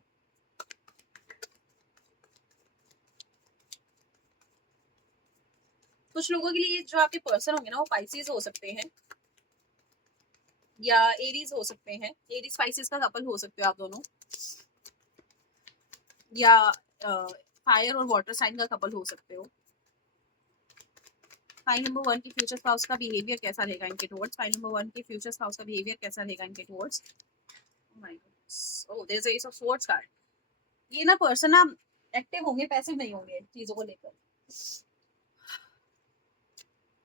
कुछ लोगों के लिए जो आपके पर्सन होंगे ना, वो पाइसेस हो सकते हैं या एरीज हो सकते हैं। एरीज स्पाइसेस का कपल हो सकते हो आप दोनों, या फायर और वाटर साइन का कपल हो सकते हो। फाइल नंबर 1 के फ्यूचर स्पाउस का बिहेवियर कैसा रहेगा इनके टुवर्ड्स। फाइल नंबर 1 के फ्यूचर स्पाउस का बिहेवियर कैसा रहेगा इनके towards. Oh my God, oh there is ace of swords card. ये ना पर्सन ना एक्टिव होंगे, पैसिव नहीं होंगे चीजों को लेकर।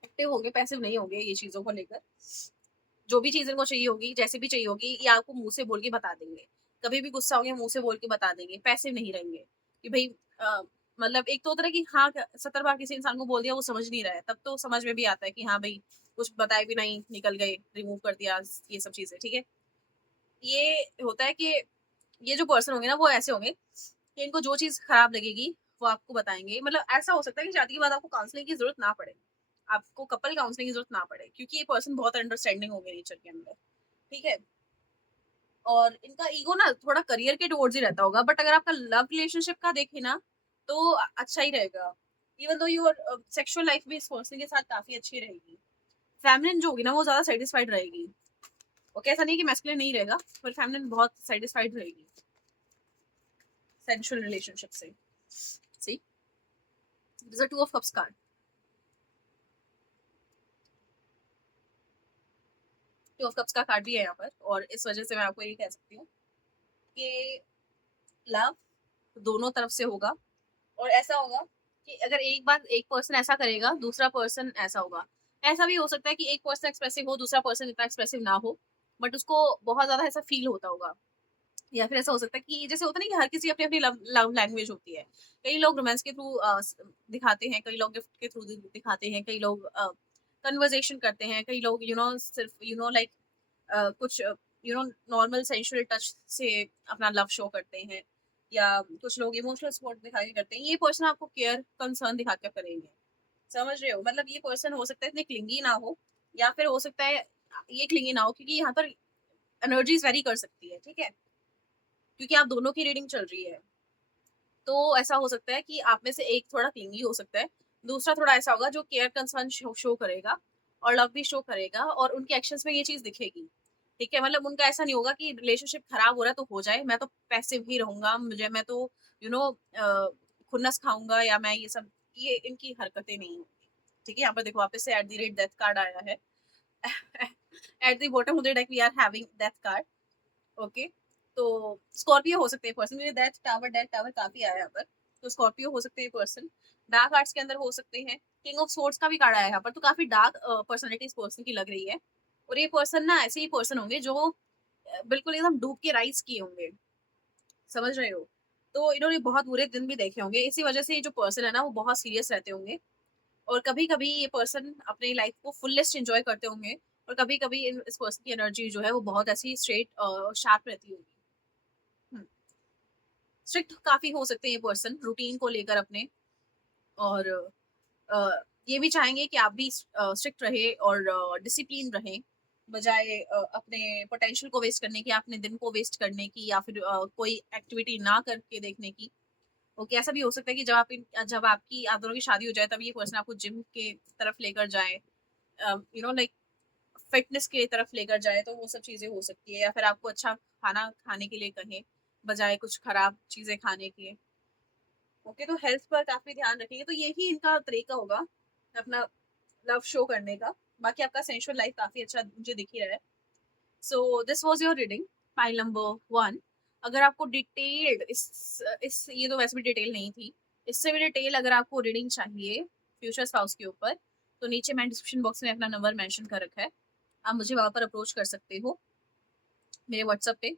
एक्टिव होंगे, पैसिव नहीं होंगे ये चीजों को लेकर। जो भी चीज इनको चाहिए होगी, जैसे भी चाहिए होगी, ये आपको मुंह से बोल के बता देंगे। कभी भी गुस्सा होंगे, मुंह से बोल के बता देंगे, पैसे नहीं रहेंगे कि भाई मतलब एक तो होता है कि हाँ, 70 बार किसी इंसान को बोल दिया, वो समझ नहीं रहा है, तब तो समझ में भी आता है कि हाँ भाई, कुछ बताए भी नहीं, निकल गए, रिमूव कर दिया, ये सब चीजें। ठीक है, ये होता है कि ये जो पर्सन होंगे ना, वो ऐसे होंगे कि इनको जो चीज़ खराब लगेगी वो आपको बताएँगे। मतलब ऐसा हो सकता है कि शादी के बाद आपको काउंसलिंग की ज़रूरत ना पड़े। आपको कपल काउंसलिंग की ज़रूरत ना पड़े क्योंकि ये पर्सन बहुत अंडरस्टैंडिंग होंगे नेचर के अंदर, ठीक है? और इनका ईगो ना थोड़ा करियर के टुवर्ड्स ही रहता होगा, बट अगर आपका लव रिलेशनशिप का देखें ना, तो अच्छा ही रहेगा। Even though your sexual life भी इस पर्सन के साथ काफ़ी अच्छी रहेगी। फेमिनिन जो होगी ना वो ज़्यादा सैटिस्फाइड रहेगी। ओके, ऐसा नहीं है कि मैस्कुलिन नहीं रहेगा, पर फेमिनिन बहुत सैटिस्फाइड रहेगी सेंसुअल रिलेशनशिप से। See, this is a 2 of cups card. 2 of cups का कार्ड भी है यहाँ पर और इस वजह से मैं आपको ये कह सकती हूँ कि लव दोनों तरफ से होगा और ऐसा होगा कि अगर एक बार एक पर्सन ऐसा करेगा, दूसरा पर्सन ऐसा होगा। ऐसा भी हो सकता है कि एक पर्सन एक्सप्रेसिव हो, दूसरा पर्सन इतना एक्सप्रेसिव ना हो, बट उसको बहुत ज़्यादा ऐसा फ़ील होता होगा। या फिर ऐसा हो सकता है कि जैसे होता है ना कि हर किसी की अपनी-अपनी लव लव लैंग्वेज होती है। कई लोग रोमांस के थ्रू दिखाते हैं, कई लोग गिफ्ट के थ्रू दिखाते हैं, कई लोग कन्वर्सेशन करते हैं, कई लोग सिर्फ लाइक कुछ नॉर्मल सेंसुअल टच से अपना लव शो करते हैं या कुछ लोग इमोशनल सपोर्ट दिखा के करते हैं। ये पर्सन आपको केयर कंसर्न दिखा कर करेंगे। समझ रहे हो? मतलब ये पर्सन हो सकता है इतने क्लिंगी ना हो या फिर हो सकता है ये क्लिंगी ना हो क्योंकि यहाँ पर एनर्जीज वेरी कर सकती है, ठीक है? क्योंकि आप दोनों की रीडिंग चल रही है। तो ऐसा हो सकता है कि आप में से एक थोड़ा क्लिंगी हो सकता है, दूसरा थोड़ा ऐसा होगा जो केयर कंसर्न शो शो करेगा और लव भी शो करेगा और उनके एक्शंस में ये चीज़ दिखेगी। ठीक है? मतलब उनका ऐसा नहीं होगा कि रिलेशनशिप खराब हो रहा है तो हो जाए, मैं तो पैसिव ही रहूँगा, मैं तो यू नो अ, खुन्नस खाऊँगा या मैं ये इनकी हरकतें नहीं होंगी। ठीक है? यहाँ पर देखो वापस से at the rate death card आया है। At the bottom of the deck we are having death card. Okay, तो स्कॉर्पियो हो सकते हैं पर्सन, मुझे डेथ टावर काफी आया यहाँ पर। तो स्कॉर्पियो हो सकते हैं पर्सन, डार्क आर्ट्स के अंदर हो सकते हैं। किंग ऑफ सोर्ड्स का भी कार्ड आया है यहाँ पर, तो काफी डार्क पर्सनालिटी इस पर्सन की लग रही है। और ये पर्सन ना ऐसे ही पर्सन होंगे जो बिल्कुल एकदम डूब के राइज किए होंगे। समझ रहे हो? तो इन्होंने बहुत बुरे दिन भी देखे होंगे, इसी वजह से ये जो पर्सन है ना वो बहुत सीरियस रहते होंगे। और कभी कभी ये पर्सन अपनी लाइफ को फुलेस्ट एंजॉय करते होंगे और कभी कभी इस पर्सन की एनर्जी जो है वो बहुत ऐसी स्ट्रेट शार्प रहती होगी। स्ट्रिक्ट काफ़ी हो सकते हैं ये पर्सन रूटीन को लेकर अपने और अ, ये भी चाहेंगे कि आप भी स्ट्रिक्ट रहे और डिसिप्लिन रहें बजाय अपने पोटेंशियल को वेस्ट करने की, अपने दिन को वेस्ट करने की या फिर कोई एक्टिविटी ना करके देखने की। ओके, ऐसा भी हो सकता है कि जब आपकी आप दोनों की शादी हो जाए तब ये पर्सन आपको जिम के तरफ लेकर जाए, लाइक फिटनेस की तरफ लेकर जाए, तो वो सब चीज़ें हो सकती है या फिर आपको अच्छा खाना खाने के लिए कहें बजाय कुछ खराब चीज़ें खाने के। ओके, तो हेल्थ पर काफ़ी ध्यान रखेंगे, तो यही इनका तरीका होगा अपना लव शो करने का। बाकी आपका सेंसुअल लाइफ काफ़ी अच्छा मुझे दिख ही रहा है। So this was your reading, pile number 1। अगर आपको डिटेल्ड इस ये तो वैसे भी डिटेल नहीं थी। इससे भी डिटेल अगर आपको रीडिंग चाहिए फ्यूचर स्पाउस के ऊपर, तो नीचे मैंने डिस्क्रिप्शन बॉक्स में अपना नंबर मेंशन कर रखा है। आप मुझे वहाँ पर अप्रोच कर सकते हो मेरे व्हाट्सएप पे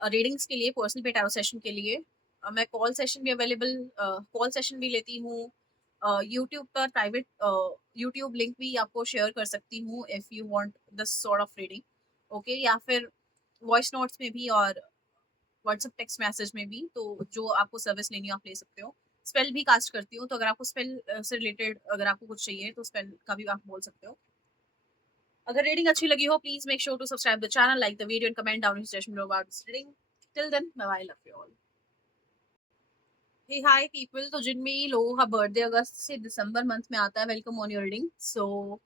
रीडिंग्स के लिए, पर्सनल पे टैरो सेशन के लिए। मैं कॉल सेशन भी लेती हूँ। यूट्यूब पर प्राइवेट यूट्यूब लिंक भी आपको शेयर कर सकती हूँ if you want this sort of reading. Okay, या फिर वॉइस नोट्स में भी और व्हाट्सएप टेक्स्ट मैसेज में भी, तो जो आपको सर्विस लेनी हो आप ले सकते हो। स्पेल भी कास्ट करती हूँ, तो अगर आपको स्पेल से रिलेटेड अगर आपको कुछ चाहिए तो स्पेल का भी आप बोल सकते हो। अगर रीडिंग अच्छी लगी हो please make sure to subscribe the channel, like the video and comment down in suggestion below about this reading. Till then bye bye, love you all. Hey hi people, तो जिन भी लोगों का बर्थडे अगस्त से दिसंबर मंथ में आता है, welcome on your reading. So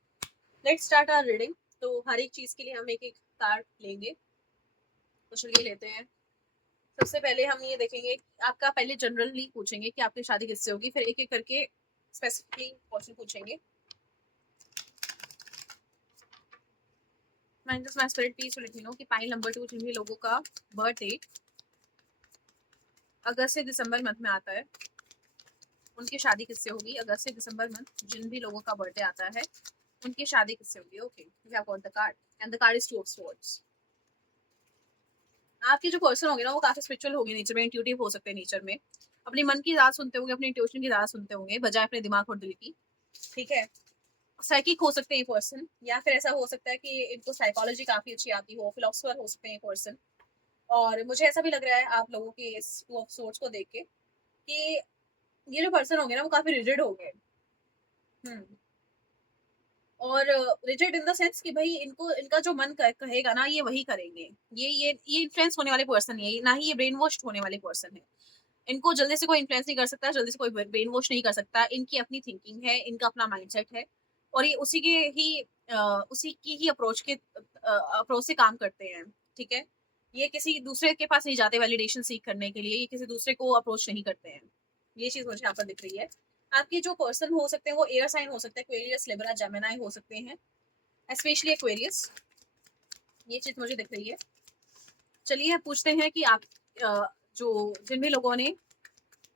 let's start our reading. तो हर एक चीज के लिए हम एक एक कार्ड लेंगे, तो चलिए लेते हैं। सबसे पहले हम ये देखेंगे, आपका पहले जनरली पूछेंगे कि आपकी शादी किससे होगी, फिर एक एक करके स्पेसिफिकली क्वेश्चन पूछेंगे। मैं just my spirit please let me know कि पाइल नंबर 2 जिन भी लोगों का बर्थडे अगस्त से दिसंबर मंथ में आता है उनकी शादी किससे होगी। अगस्त से दिसंबर मंथ जिन भी लोगों का बर्थडे आता है उनकी शादी किससे होगी। Okay, we have got the card and the card is 2 of swords. आपके जो पर्सन होंगे ना वो काफी स्पिरिचुअल होंगे नेचर में, इंट्यूटिव हो सकते हैं नेचर में, अपनी मन की बात सुनते होंगे, अपनी इंट्यूशन की बात सुनते होंगे बजाय अपने दिमाग और दिल की। ठीक है, साइकिक हो सकते हैं ये पर्सन, या फिर ऐसा हो सकता है कि इनको साइकोलॉजी काफी अच्छी आती हो, फिलोसफर हो सकते हैं ये पर्सन। और मुझे ऐसा भी लग रहा है आप लोगों की इस टू ऑफ सोर्स को देख के कि ये जो पर्सन होंगे ना वो काफी रिजिड होंगे। हम्म। और रिजिड इन द सेंस कि भाई इनको इनका जो मन कहेगा ना ये वही करेंगे। ये इन्फ्लुएंस होने वाले पर्सन है, ना ही ये ब्रेन वॉश होने वाले पर्सन है। इनको जल्दी से कोई इन्फ्लुएंस नहीं कर सकता, जल्दी से कोई ब्रेन वॉश नहीं कर सकता। इनकी अपनी थिंकिंग है, इनका अपना माइंडसेट है, और ये उसी की ही अप्रोच से काम करते हैं। ठीक है, ये किसी दूसरे के पास नहीं जाते वैलिडेशन सीख करने के लिए, ये किसी दूसरे को अप्रोच नहीं करते हैं। ये चीज मुझे यहाँ पर दिख रही है। आपके जो पर्सन हो सकते हैं वो एयर साइन हो सकते हैं, एक्वेरियस, लिब्रा, जेमिनी हो सकते हैं, स्पेशली एक्वेरियस। ये चीज मुझे दिख रही है। चलिए पूछते हैं कि आप जो जिन भी लोगों ने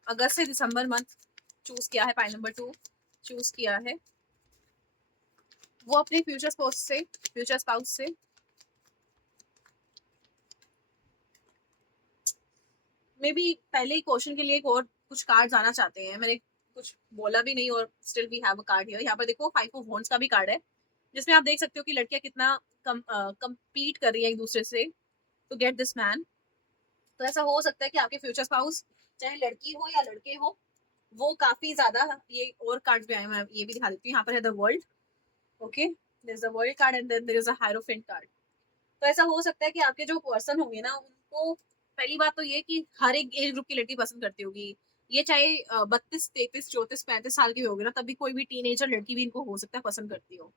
अगस्त से दिसंबर मंथ चूज किया है, पाइल नंबर 2 चूज किया है, वो अपने फ्यूचर स्पाउस से मे बी पहले ही क्वेश्चन के लिए एक और कुछ कार्ड आना चाहते हैं। मैंने कुछ बोला भी नहीं और still we have a card here. यहाँ पर देखो 5 ऑफ वॉन्ड्स का भी कार्ड है, जिसमें आप देख सकते हो कि लड़कियां कितना compete कर रही है एक दूसरे से टू गेट दिस मैन। तो ऐसा हो सकता है कि आपके फ्यूचर स्पाउस, चाहे लड़की हो या लड़के हो, वो काफी ज्यादा, ये और कार्ड्स भी आए हैं, मैं ये भी दिखा देती हूँ। यहाँ पर है the world. Okay, there is a world card and then there is a hierophant card. तो ऐसा हो सकता है कि आपके जो पर्सन होंगे ना उनको, पहली बात तो ये कि हर एक एज ग्रुप की लड़की पसंद करती होगी। ये चाहे 32, 33, 34, 35 साल की भी होगी ना, तभी कोई भी टीनेजर लड़की भी इनको हो सकता है पसंद करती हो।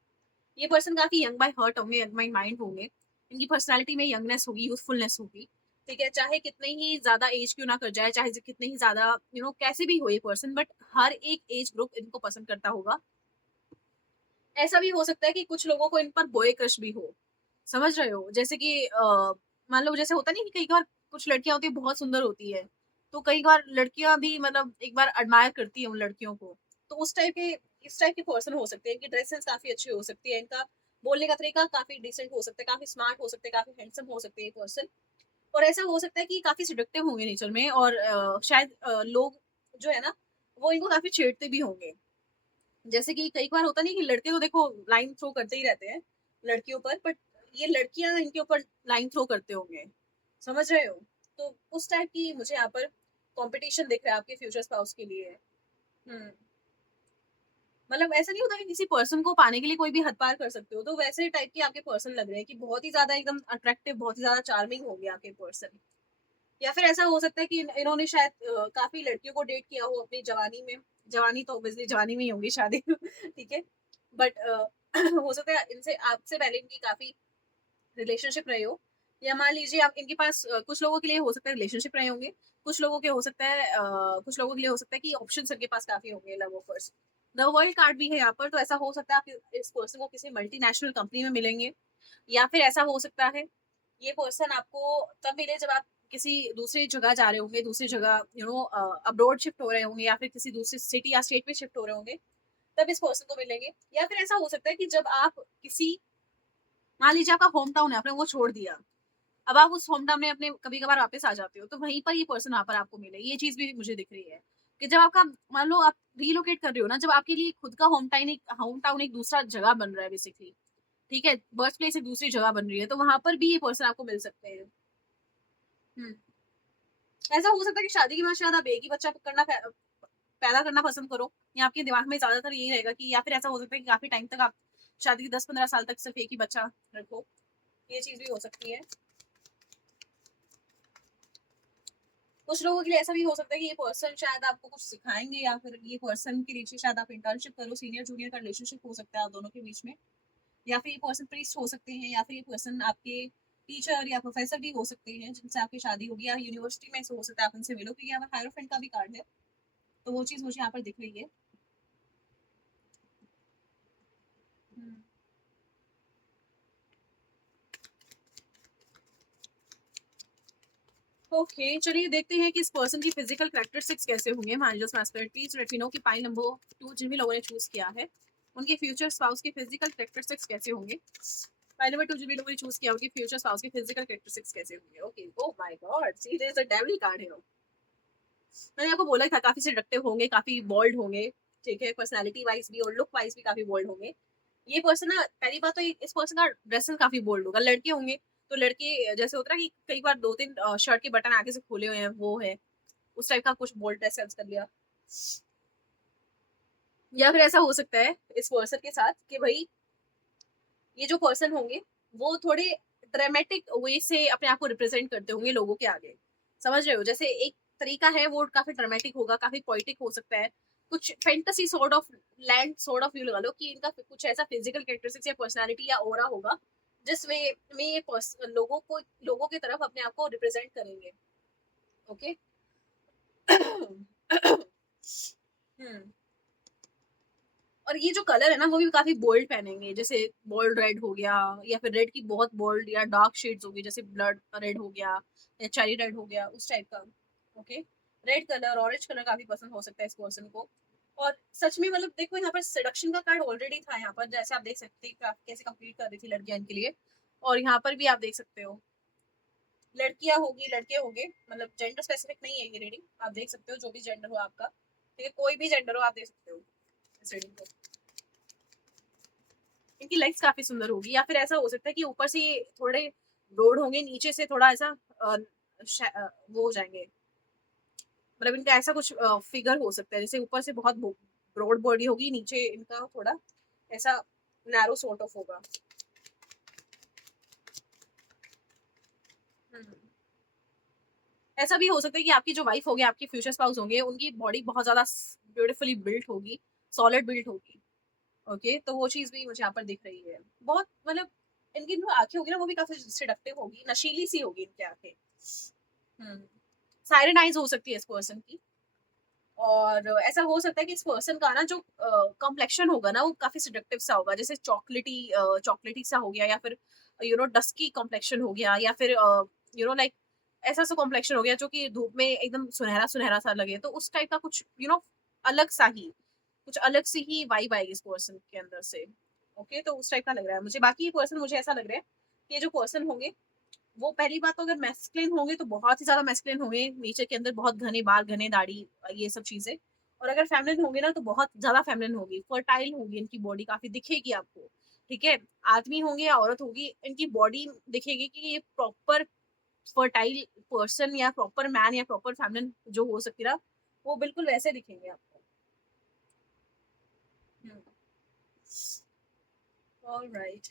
ये पर्सन काफी यंग बाय हर्ट होंगे, यंग बाय माइंड होंगे। इनकी पर्सनालिटी में यंगनेस होगी, यूथफुलनेस होगी। ठीक है, चाहे कितने ही ज्यादा एज क्यों ना कर जाए, चाहे कितने ही ज्यादा कैसे भी हो ये पर्सन, बट हर एक एज ग्रुप इनको पसंद करता होगा। ऐसा भी हो सकता है कि कुछ लोगों को इन पर बॉय क्रश भी हो। समझ रहे हो, जैसे कि मान लो जैसे होता नहीं कि कई बार कुछ लड़कियां होती है बहुत सुंदर होती है, तो कई बार लड़कियां भी मतलब एक बार एडमायर करती है उन लड़कियों को। तो इस टाइप के पर्सन हो सकते हैं। इनकी ड्रेसेस काफी अच्छी हो सकती है, इनका बोलने का तरीका काफी डिसेंट हो सकता है, काफी स्मार्ट हो सकते हैं, काफी हैंडसम हो सकते हैं ये पर्सन। और ऐसा हो सकता है कि काफी सिडक्टिव होंगे नेचर में, और शायद लोग जो है ना वो इनको काफी छेड़ते भी होंगे। जैसे कि कई बार होता नहीं कि लड़के तो देखो लाइन थ्रो करते ही रहते हैं लड़कियों पर, बट ये लड़कियां इनके ऊपर लाइन थ्रो करते होंगे। समझ रहे हो? तो उस टाइप की मुझे यहाँ पर कंपटीशन दिख रहा है आपके फ्यूचर स्पाउस के लिए। हम्म। मतलब ऐसा नहीं होता कि किसी पर्सन को पाने के लिए कोई भी हद पार कर सकते हो, तो वैसे टाइप के आपके पर्सन लग रहे हैं कि बहुत ही ज्यादा एकदम अट्रैक्टिव, बहुत ही ज्यादा चार्मिंग होंगे आपके पर्सन। या फिर ऐसा हो सकता है कि इन्होंने शायद काफी लड़कियों को डेट किया हो अपनी जवानी में। जवानी तो ऑब्वियसली जवानी में ही होंगी शादी ठीक है, बट हो सकता है इनसे आपसे पहले इनकी काफी रिलेशनशिप रहे हो। या मान लीजिए आप इनके पास कुछ लोगों के लिए हो सकता है रिलेशनशिप रहे होंगे, कुछ लोगों के लिए हो सकता है कि ऑप्शन इनके पास काफी होंगे love offers. The world card भी है यहाँ पर, तो ऐसा हो सकता है आप इस पर्सन को किसी मल्टीनेशनल कंपनी में मिलेंगे। या फिर ऐसा हो सकता है ये पर्सन आपको तब मिले जब आप किसी दूसरी जगह जा रहे होंगे, दूसरी जगह अब्रॉड शिफ्ट हो रहे होंगे, या फिर किसी दूसरी सिटी या स्टेट में शिफ्ट हो रहे होंगे, तब इस पर्सन को मिलेंगे। या फिर ऐसा हो सकता है कि जब आप किसी, मान लीजिए आपका होम टाउन है, आपने वो छोड़ दिया, अब आप उस होम टाउन में अपने कभी कभार वापस आ जाते हो, तो वहीं पर ये पर्सन वहां पर आपको मिले। ये चीज भी मुझे दिख रही है कि जब आपका, मान लो आप रीलोकेट कर रहे हो ना, जब आपके लिए खुद का होम टाउन एक दूसरा जगह बन रहा है बेसिकली। ठीक है, बर्थ प्लेस एक दूसरी जगह बन रही है, तो वहां पर भी ये पर्सन आपको मिल सकते हैं। हम्म। ऐसा हो सकता है कि शादी के बाद शायद आप एक ही बच्चा पैदा करना पसंद करो, या आपके दिमाग में ज्यादातर यही रहेगा कि, या फिर ऐसा हो सकता है कि काफी टाइम तक आप शादी के 10-15 साल तक सिर्फ एक ही बच्चा रखो। ये चीज भी हो सकती है। कुछ लोगों के लिए ऐसा भी हो सकता है कि ये पर्सन शायद आपको कुछ सिखाएंगे, या फिर ये पर्सन के नीचे शायद आप इंटर्नशिप करो, सीनियर जूनियर का रिलेशनशिप हो सकता है आप दोनों के बीच में। या फिर ये पर्सन प्रीस्ट हो सकते हैं, या फिर ये पर्सन आपके टीचर या प्रोफेसर भी हो सकते हैं जिनसे आपकी शादी होगी, या यूनिवर्सिटी में से हो सकता है आप उनसे मिलो, क्योंकि यहाँ पर हायरोफेंट का भी कार्ड है। तो वो चीज मुझे यहाँ पर दिख रही है। हम्म। ओके, चलिए देखते हैं कि इस पर्सन की फिजिकल कैरेक्टरिस्टिक्स कैसे होंगे। Managers personalities late me know कि पाइल नंबर 2 जिन भी लोगों ने चूज किया है उनके फ्यूचर स्पाउस के फिजिकल कैरेक्टरिस्टिक्स कैसे होंगे। पाइल नंबर 2 जिन भी लोगों ने चूज किया उनके फ्यूचर स्पाउस के फिजिकल कैरेक्टरिस्टिक्स कैसे होंगे। Okay, oh my God, see there is a devil card here. मैंने आपको बोला था काफी सेडक्टिव होंगे, काफी बोल्ड होंगे। ठीक है, पर्सनालिटी वाइज भी और लुक वाइज भी काफी बोल्ड होंगे। ये पर्सन ना, पहली बात तो इस पर्सन का ड्रेसिंग काफी बोल्ड होगा। लड़के होंगे तो लड़के जैसे होता है ना कि कई बार 2-3 शर्ट के बटन आगे से खुले हुए हैं, वो है। उस टाइप का कुछ बोल्ड ड्रेस सेंस कर लिया। या फिर ऐसा हो सकता है इस पर्सन के साथ कि भई ये जो पर्सन होंगे, वो थोड़े ड्रामेटिक वे से अपने आप को रिप्रेज़ेंट करते होंगे लोगों के आगे। समझ रहे हो? जैसे एक तरीका है वो काफ़ी ड्रामेटिक होगा, काफ़ी पोएटिक हो सकता है। कुछ fantasy sort of land sort of view लगा लो कि इनका कुछ ऐसा फिज़िकल कैरेक्टरिस्टिक्स या पर्सनैलिटी या ऑरा होगा, जिस वे में ये लोगों की तरफ अपने आप को रिप्रेज़ेंट करेंगे। ओके? हुँ। और ये जो कलर है ना वो भी काफ़ी बोल्ड पहनेंगे, जैसे बोल्ड रेड हो गया या फिर रेड की बहुत बोल्ड या डार्क शेड्स होगी, जैसे ब्लड रेड हो गया या चेरी रेड हो गया, उस टाइप का। Okay, red colour, orange colour काफ़ी पसंद हो सकता है इस पर्सन को। और सच में मतलब देखो यहाँ पर सेडक्शन का कार्ड ऑलरेडी था यहाँ पर, जैसे आप देख सकते हैं क्राफ्ट कैसे कंप्लीट कर रही थी लड़कियाँ इनके लिए। और यहाँ पर भी आप देख सकते हो लड़कियाँ होगी, लड़के होंगे, मतलब जेंडर स्पेसिफिक नहीं है ये रीडिंग, आप देख सकते हो जो भी जेंडर हो आपका, ठीक है, कोई भी जेंडर हो आप देख सकते हो इस रीडिंग को। इनकी लेग्स काफ़ी सुंदर होगी, या फिर ऐसा हो सकता है कि ऊपर से ये थोड़े ब्रॉड होंगे, नीचे से थोड़ा ऐसा वो हो जाएँगे, मतलब इनका ऐसा कुछ फिगर हो सकता है, जैसे ऊपर से बहुत ब्रॉड बॉडी होगी, नीचे इनका थोड़ा ऐसा नैरो सॉर्ट ऑफ होगा। हुँ। ऐसा भी हो सकता है कि आपकी जो वाइफ होगी, आपके फ्यूचर स्पाउस होंगे, उनकी बॉडी बहुत ज़्यादा ब्यूटीफुली बिल्ट होगी, सॉलिड बिल्ट होगी। ओके, तो वो चीज़ भी मुझे यहाँ पर दिख रही है। बहुत मतलब इनकी जो आँखें होगी ना, वो भी काफ़ी सेडक्टिव होगी, नशीली सी होगी इनकी आँखें। हुँ। साइरन आइज़ हो सकती है इस पर्सन की। और ऐसा हो सकता है कि इस पर्सन का ना जो कॉम्प्लेक्शन होगा ना, वो काफ़ी सेडक्टिव सा होगा, जैसे चॉकलेटी सा हो गया, या फिर डस्की कॉम्प्लेक्शन हो गया, या फिर लाइक ऐसा सा कॉम्प्लेक्शन हो गया जो कि धूप में एकदम सुनहरा-सुनहरा सा लगे। तो उस टाइप का कुछ अलग सा ही, कुछ अलग सी ही वाइब आएगी इस पर्सन के अंदर से। ओके, तो उस टाइप का लग रहा है मुझे। बाकी ये पर्सन मुझे ऐसा लग रहा है कि ये जो पर्सन होंगे, वो पहली बात तो अगर मैस्कुलिन होंगे तो बहुत ही ज़्यादा मैस्कुलिन होंगे, नेचर के अंदर बहुत घने बाल, घने दाढ़ी, ये सब चीज़ें। और अगर फेमिनिन होंगे ना तो बहुत ज़्यादा फेमिनिन होगी, फर्टाइल होगी इनकी बॉडी, काफ़ी दिखेगी आपको, ठीक है? आदमी होंगे या औरत होगी, इनकी बॉडी दिखेगी कि ये प्रॉपर फर्टाइल पर्सन या प्रॉपर मैन या प्रॉपर फेमिनिन जो हो सकती है ना, वो बिल्कुल वैसे दिखेंगे आपको। हुँ, ऑलराइट।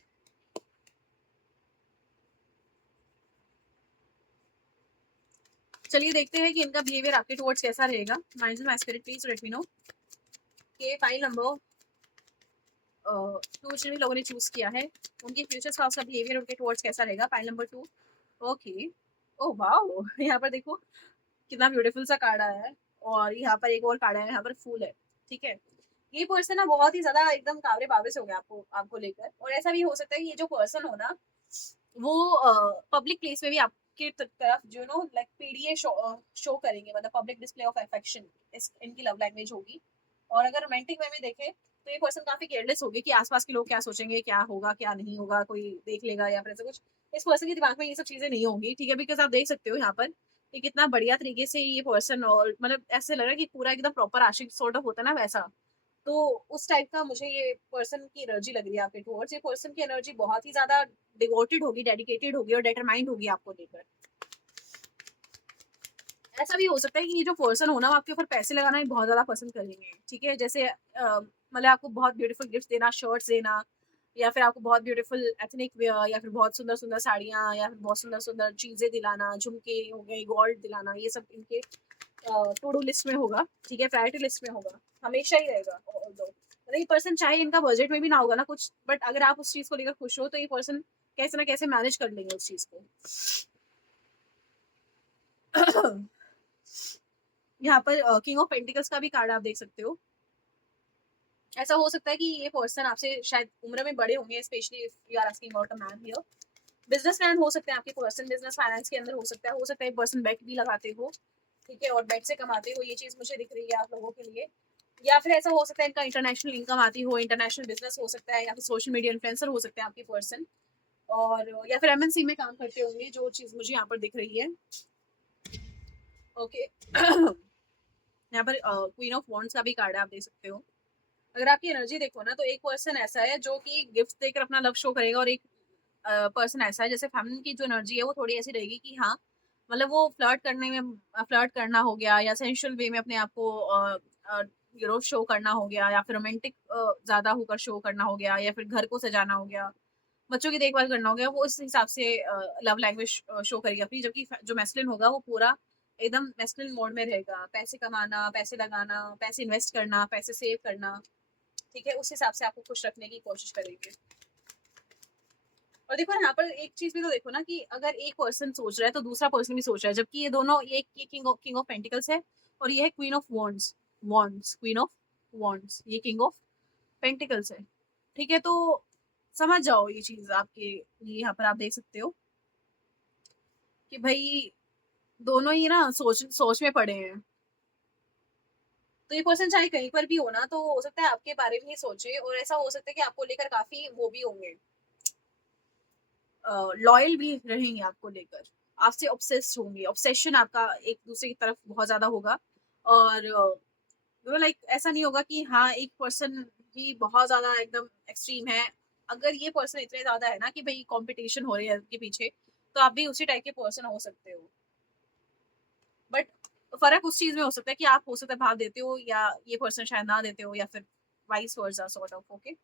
चलिए देखते हैं कि इनका बिहेवियर आपके टुवर्ड्स कैसा रहेगा। Mind my spirit please let me know कि फाइल नंबर 2 जिन लोगों ने चूज़ किया है, उनके फ्यूचर स्पाउस का बिहेवियर उनके टुवर्ड्स कैसा रहेगा? Pile number 2। Okay. Oh wow! यहाँ पर देखो कितना ब्यूटीफुल सा कार्ड आया है, और यहाँ पर एक और कार्ड आया है, यहाँ पर फूल है, ठीक है? ये पर्सन ना बहुत ही ज़्यादा एकदम कावरे-बावरे से हो गया आपको आपको लेकर, और ऐसा भी हो सकता है कि ये जो पर्सन हो ना, वो पब्लिक प्लेस में भी आपके तरफ लाइक पीडीए शो करेंगे, मतलब पब्लिक डिस्प्ले ऑफ अफेक्शन इस इनकी लव लैंग्वेज होगी। और अगर रोमांटिक वे में देखें तो ये पर्सन काफी केयरलेस होगी कि आसपास के लोग क्या सोचेंगे, क्या होगा, क्या नहीं होगा, कोई देख लेगा या फिर ऐसा कुछ। इस पर्सन के दिमाग में ये सब चीजें नहीं होंगी, ठीक है? बिकॉज आप देख सकते हो यहाँ पर कि कितना बढ़िया तरीके से ये पर्सन, और मतलब ऐसे लग रहा है कि पूरा एकदम प्रॉपर आशिक सॉर्ट ऑफ होता है ना, वैसा। तो उस टाइप का मुझे ये पर्सन की एनर्जी लग रही है आपके टुवर्ड्स। ये पर्सन की एनर्जी बहुत ही ज़्यादा डिवोटेड होगी, डेडिकेटेड होगी और डिटरमाइंड होगी आपको लेकर। ऐसा भी हो सकता है कि ये जो पर्सन हो ना, वो आपके ऊपर पैसे लगाना ही बहुत ज़्यादा पसंद करेंगे, ठीक है? जैसे मतलब आपको बहुत ब्यूटीफुल गिफ्ट्स देना, शर्ट्स देना, या फिर आपको बहुत ब्यूटीफुल एथनिक वियर, या फिर बहुत सुंदर-सुंदर साड़ियाँ, या फिर बहुत सुंदर-सुंदर चीज़ें दिलाना, झुमके हो गए, गोल्ड दिलाना, ये सब इनके टू डू लिस्ट में होगा, ठीक है? प्रायोरिटी लिस्ट में होगा, हमेशा ही रहेगा। ऑल्दो मतलब ये पर्सन चाहे इनका बजट में भी ना होगा ना कुछ, बट अगर आप उस चीज़ को लेकर खुश हो, तो ये पर्सन कैसे ना कैसे मैनेज कर लेंगे उस चीज़ को। यहाँ पर किंग ऑफ पेंटिकल्स का भी कार्ड आप देख सकते हो। ऐसा हो सकता है कि ये पर्सन आपसे शायद उम्र में बड़े होंगे, specially if you are asking about a man here. Businessman हो सकते हैं आपके पर्सन, बिजनेस फाइनेंस के अंदर हो सकता है पर्सन बेट भी लगाते हो, ठीक है? और बेट से कमाते हो, ये चीज़ मुझे दिख रही है आप लोगों के लिए। या फिर ऐसा हो सकता है इनका इंटरनेशनल इनकम आती हो, इंटरनेशनल बिज़नेस हो सकता है, या फिर सोशल मीडिया इन्फ्लुएंसर हो सकते हैं आपके पर्सन, और या फिर एमएनसी में काम करते होंगे, जो चीज़ मुझे यहाँ पर दिख रही है। ओके। यहाँ पर क्वीन ऑफ वॉन्ड्स का भी कार्ड है, आप देख सकते हो। अगर आपकी एनर्जी देखो ना, तो एक पर्सन ऐसा है जो कि गिफ्ट देकर अपना लव शो करेगा, और एक पर्सन ऐसा है, जैसे फेमिनिन की जो एनर्जी है वो थोड़ी ऐसी रहेगी कि हाँ, मतलब वो फ्लर्ट करने में फ्लर्ट करना हो गया या सेंसुअल वे में अपने आप को शो करना हो गया, या फिर रोमांटिक ज़्यादा होकर शो करना हो गया, या फिर घर को सजाना हो गया, बच्चों की देखभाल करना हो गया, वो इस हिसाब से लव लैंग्वेज शो करेगी अपनी। जबकि जो मैस्कुलिन होगा वो पूरा एकदम मैस्कुलिन मोड में रहेगा, पैसे कमाना, पैसे लगाना, पैसे इन्वेस्ट करना, पैसे सेव करना, ठीक है? उस हिसाब से आपको खुश रखने की कोशिश करेंगे। और देखो यहाँ पर एक चीज़ भी तो देखो ना, कि अगर एक पर्सन सोच रहा है तो दूसरा पर्सन भी सोच रहा है, जबकि ये दोनों, ये किंग ऑफ पेंटिकल्स है और ये है queen of wands. Queen of wands, ये किंग ऑफ पेंटिकल्स है। ठीक है? तो समझ जाओ ये चीज़ आपके लिए, यहाँ पर आप देख सकते हो कि भई दोनों ही ना सोच सोच में पड़े हैं। तो ये पर्सन चाहे कहीं पर भी हो ना, तो हो सकता है आपके बारे में ही सोचे, और ऐसा हो सकता है कि आपको लेकर काफ़ी वो भी होंगे, लॉयल भी रहेंगे आपको लेकर, आपसे ऑब्सेस्ड होंगे, ऑब्सेशन आपका एक दूसरे की तरफ बहुत ज़्यादा होगा। और लाइक ऐसा नहीं होगा कि हाँ, एक पर्सन ही बहुत ज़्यादा एकदम एक्सट्रीम है। अगर ये पर्सन इतने ज़्यादा है ना कि भई कॉम्पिटिशन हो रही है उनके पीछे, तो आप भी उसी टाइप के पर्सन हो सकते हो। बट फ़र्क उस चीज़ में हो सकता है कि आप हो सकता है भाव देते हो, या ये पर्सन शायद ना देते हो, या फिर vice versa sort of, okay?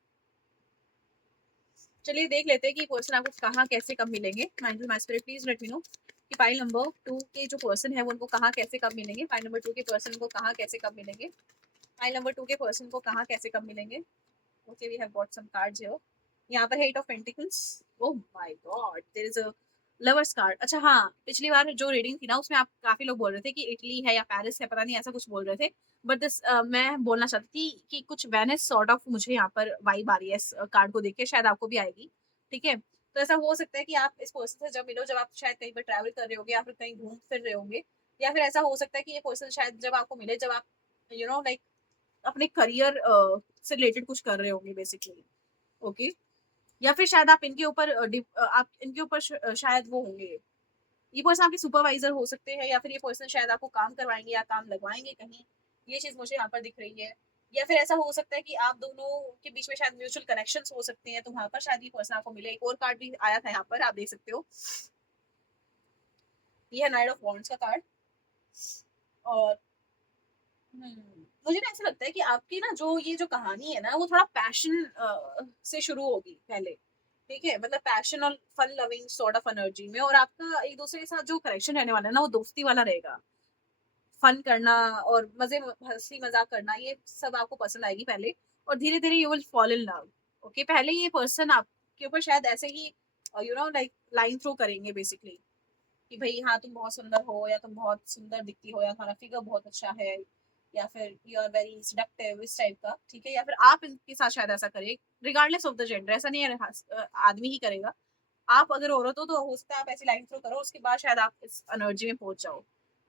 चलिए देख लेते हैं कि पर्सन आपको कहाँ, कैसे, कब मिलेंगे। Angel my spirit please let me know कि पाइल नंबर 2 के जो पर्सन है वो उनको कहाँ, कैसे, कब मिलेंगे। पाइल नंबर 2 के पर्सन को कहाँ, कैसे, कब मिलेंगे। पाइल नंबर 2 के पर्सन को कहाँ, कैसे, कब मिलेंगे। Okay, we have got some cards here. यहाँ पर 8 of pentacles. Oh my God, there is a lovers card. अच्छा हाँ, पिछली बार जो रीडिंग थी ना उसमें आप काफी लोग बोल रहे थे कि इटली है या पेरिस है, पता नहीं ऐसा कुछ बोल रहे थे। बट दिस मैं बोलना चाहती थी कि कुछ वेनिस सॉर्ट ऑफ मुझे यहाँ पर वाइब आ रही है इस कार्ड को देख के, शायद आपको भी आएगी। ठीक है? तो ऐसा हो सकता है कि आप इस पर्सन से जब मिलो, जब आप शायद कहीं पर ट्रैवल कर रहे होंगे या फिर कहीं घूम फिर रहे होंगे, या फिर ऐसा हो सकता है कि ये पर्सन शायद जब आपको मिले, जब आप लाइक अपने करियर से रिलेटेड कुछ कर रहे होंगे बेसिकली। ओके? या फिर शायद आप इनके ऊपर आप इनके ऊपर शायद वो होंगे, ये पर्सन आपके सुपरवाइजर हो सकते हैं, या फिर ये पर्सन शायद आपको काम करवाएंगे या काम लगवाएंगे कहीं। ये चीज मुझे यहाँ पर दिख रही है। या फिर ऐसा हो सकता है कि आप दोनों के बीच में शायद म्यूचुअल कनेक्शंस हो सकते हैं, तो वहां पर शायद ये पर्सन आपको मिले। एक और कार्ड भी आया था यहाँ पर, आप देख सकते हो, ये है नाइट ऑफ वॉन्ड्स का कार्ड। और मुझे ना ऐसा लगता है कि आपकी ना जो ये जो कहानी है ना, वो थोड़ा पैशन से शुरू होगी पहले। ठीक है? मतलब पैशन और fun loving sort of energy में, और आपका एक दूसरे के साथ जो कनेक्शन रहने वाला है ना, वो दोस्ती वाला रहेगा। फन करना और मज़े म हँसी मज़ाक करना, ये सब आपको पसंद आएगी पहले, और धीरे-धीरे you will fall in love. Okay? पहले ये पर्सन आपके ऊपर शायद ऐसे ही लाइक लाइन थ्रो करेंगे बेसिकली, कि भई हाँ, तुम बहुत सुंदर हो, या तुम बहुत सुंदर दिखती हो, या तुम्हारा फिगर बहुत अच्छा है, या फिर यू आर वेरी सेडक्टिव, इस टाइप का। ठीक है? या फिर आप इनके साथ शायद ऐसा करें, रिगार्डलेस ऑफ द जेंडर, ऐसा नहीं है आदमी ही करेगा। आप अगर औरत हो तो हो सकता है आप ऐसी लाइन थ्रो करो, उसके बाद शायद आप इस एनर्जी में पहुँच जाओ।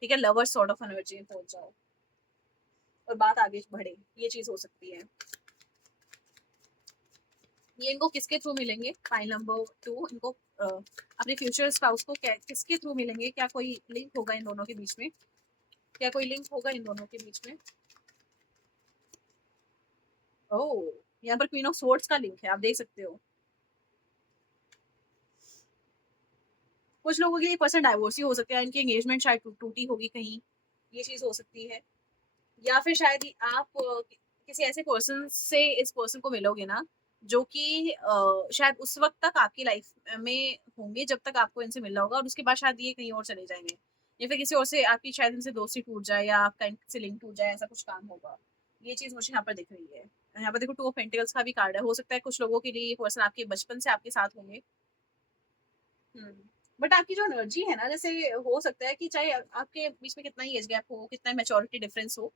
ठीक है? लवर्स सॉर्ट ऑफ एनर्जी में पहुँच जाओ और बात आगे बढ़े, ये चीज़ हो सकती है। ये इनको किसके थ्रू मिलेंगे? फाइल नंबर 2 इनको अपने फ्यूचर स्पाउस को किसके थ्रू मिलेंगे? क्या कोई लिंक होगा इन दोनों के बीच में? क्या कोई लिंक होगा इन दोनों के बीच में? ओह! यहाँ पर क्वीन ऑफ स्वॉर्ड्स का लिंक है, आप देख सकते हो। कुछ लोगों के लिए पर्सन डाइवोर्स ही हो सकता है, इनकी एंगेजमेंट शायद टूटी होगी कहीं, ये चीज़ हो सकती है। या फिर शायद ही आप किसी ऐसे पर्सन से इस पर्सन को मिलोगे ना, जो कि शायद उस वक़्त तक आपकी लाइफ में होंगे जब तक आपको इनसे मिलना होगा, और उसके बाद शायद ये कहीं और चले जाएँगे। या फिर किसी और से आपकी शायद इनसे दोस्ती टूट जाए, या आपका इनसे लिंक टूट जाए, ऐसा कुछ काम होगा। ये चीज़ मुझे यहाँ पर दिख रही है। यहाँ पर देखो 2 ऑफ पेंटिकल्स का भी कार्ड है। हो सकता है कुछ लोगों के लिए ये पर्सन आपके बचपन से आपके साथ होंगे। हुँ। बट आपकी जो एनर्जी है ना, जैसे हो सकता है कि चाहे आपके बीच में कितना ही एज गैप हो, कितना ही मैच्योरिटी डिफरेंस हो,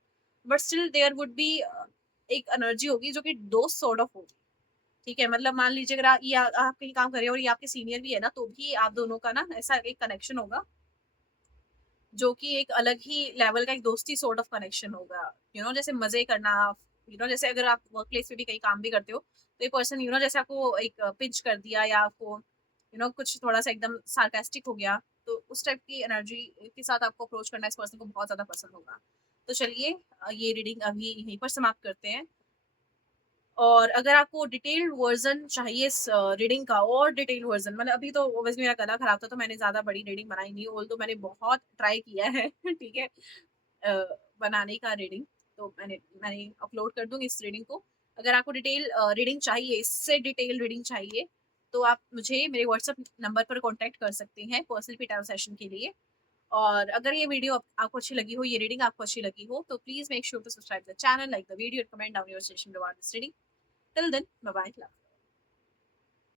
but still there would be एक एनर्जी होगी जो कि दोस्त सॉर्ट ऑफ होगी। ठीक है? मतलब मान लीजिए अगर आप कहीं काम कर रहे हो और ये आपके सीनियर भी है ना, तो भी आप दोनों का ना ऐसा एक कनेक्शन होगा, जो कि एक अलग ही लेवल का एक दोस्ती सॉर्ट ऑफ कनेक्शन होगा। जैसे मज़े करना, जैसे अगर आप वर्क प्लेस में भी कहीं काम भी करते हो, तो ये पर्सन जैसे आपको एक पिंच कर दिया, या आपको कुछ थोड़ा-सा एकदम सार्कास्टिक हो गया, तो उस टाइप की एनर्जी के साथ आपको अप्रोच करना इस पर्सन को बहुत ज़्यादा पसंद होगा। तो चलिए ये रीडिंग अभी यहीं पर समाप्त करते हैं। और अगर आपको डिटेल्ड वर्ज़न चाहिए इस रीडिंग का और डिटेल्ड वर्ज़न, मतलब अभी तो ऑब्वियसली मेरा गला खराब था तो मैंने ज़्यादा बड़ी रीडिंग बनाई नहीं, ऑल्दो मैंने बहुत ट्राई किया है ठीक है, बनाने का रीडिंग, तो मैंने मैंने अपलोड कर दूँगी इस रीडिंग को। अगर आपको डिटेल रीडिंग चाहिए, इससे डिटेल रीडिंग चाहिए, तो आप मुझे मेरे व्हाट्सएप नंबर पर कॉन्टैक्ट कर सकते हैं पर्सनल पिटारो सेशन के लिए। और अगर ये वीडियो आपको अच्छी लगी हो, ये रीडिंग आपको अच्छी लगी हो, तो please make sure to subscribe the channel, like the video, comment down your suggestion about this reading. Till then, bye bye, love.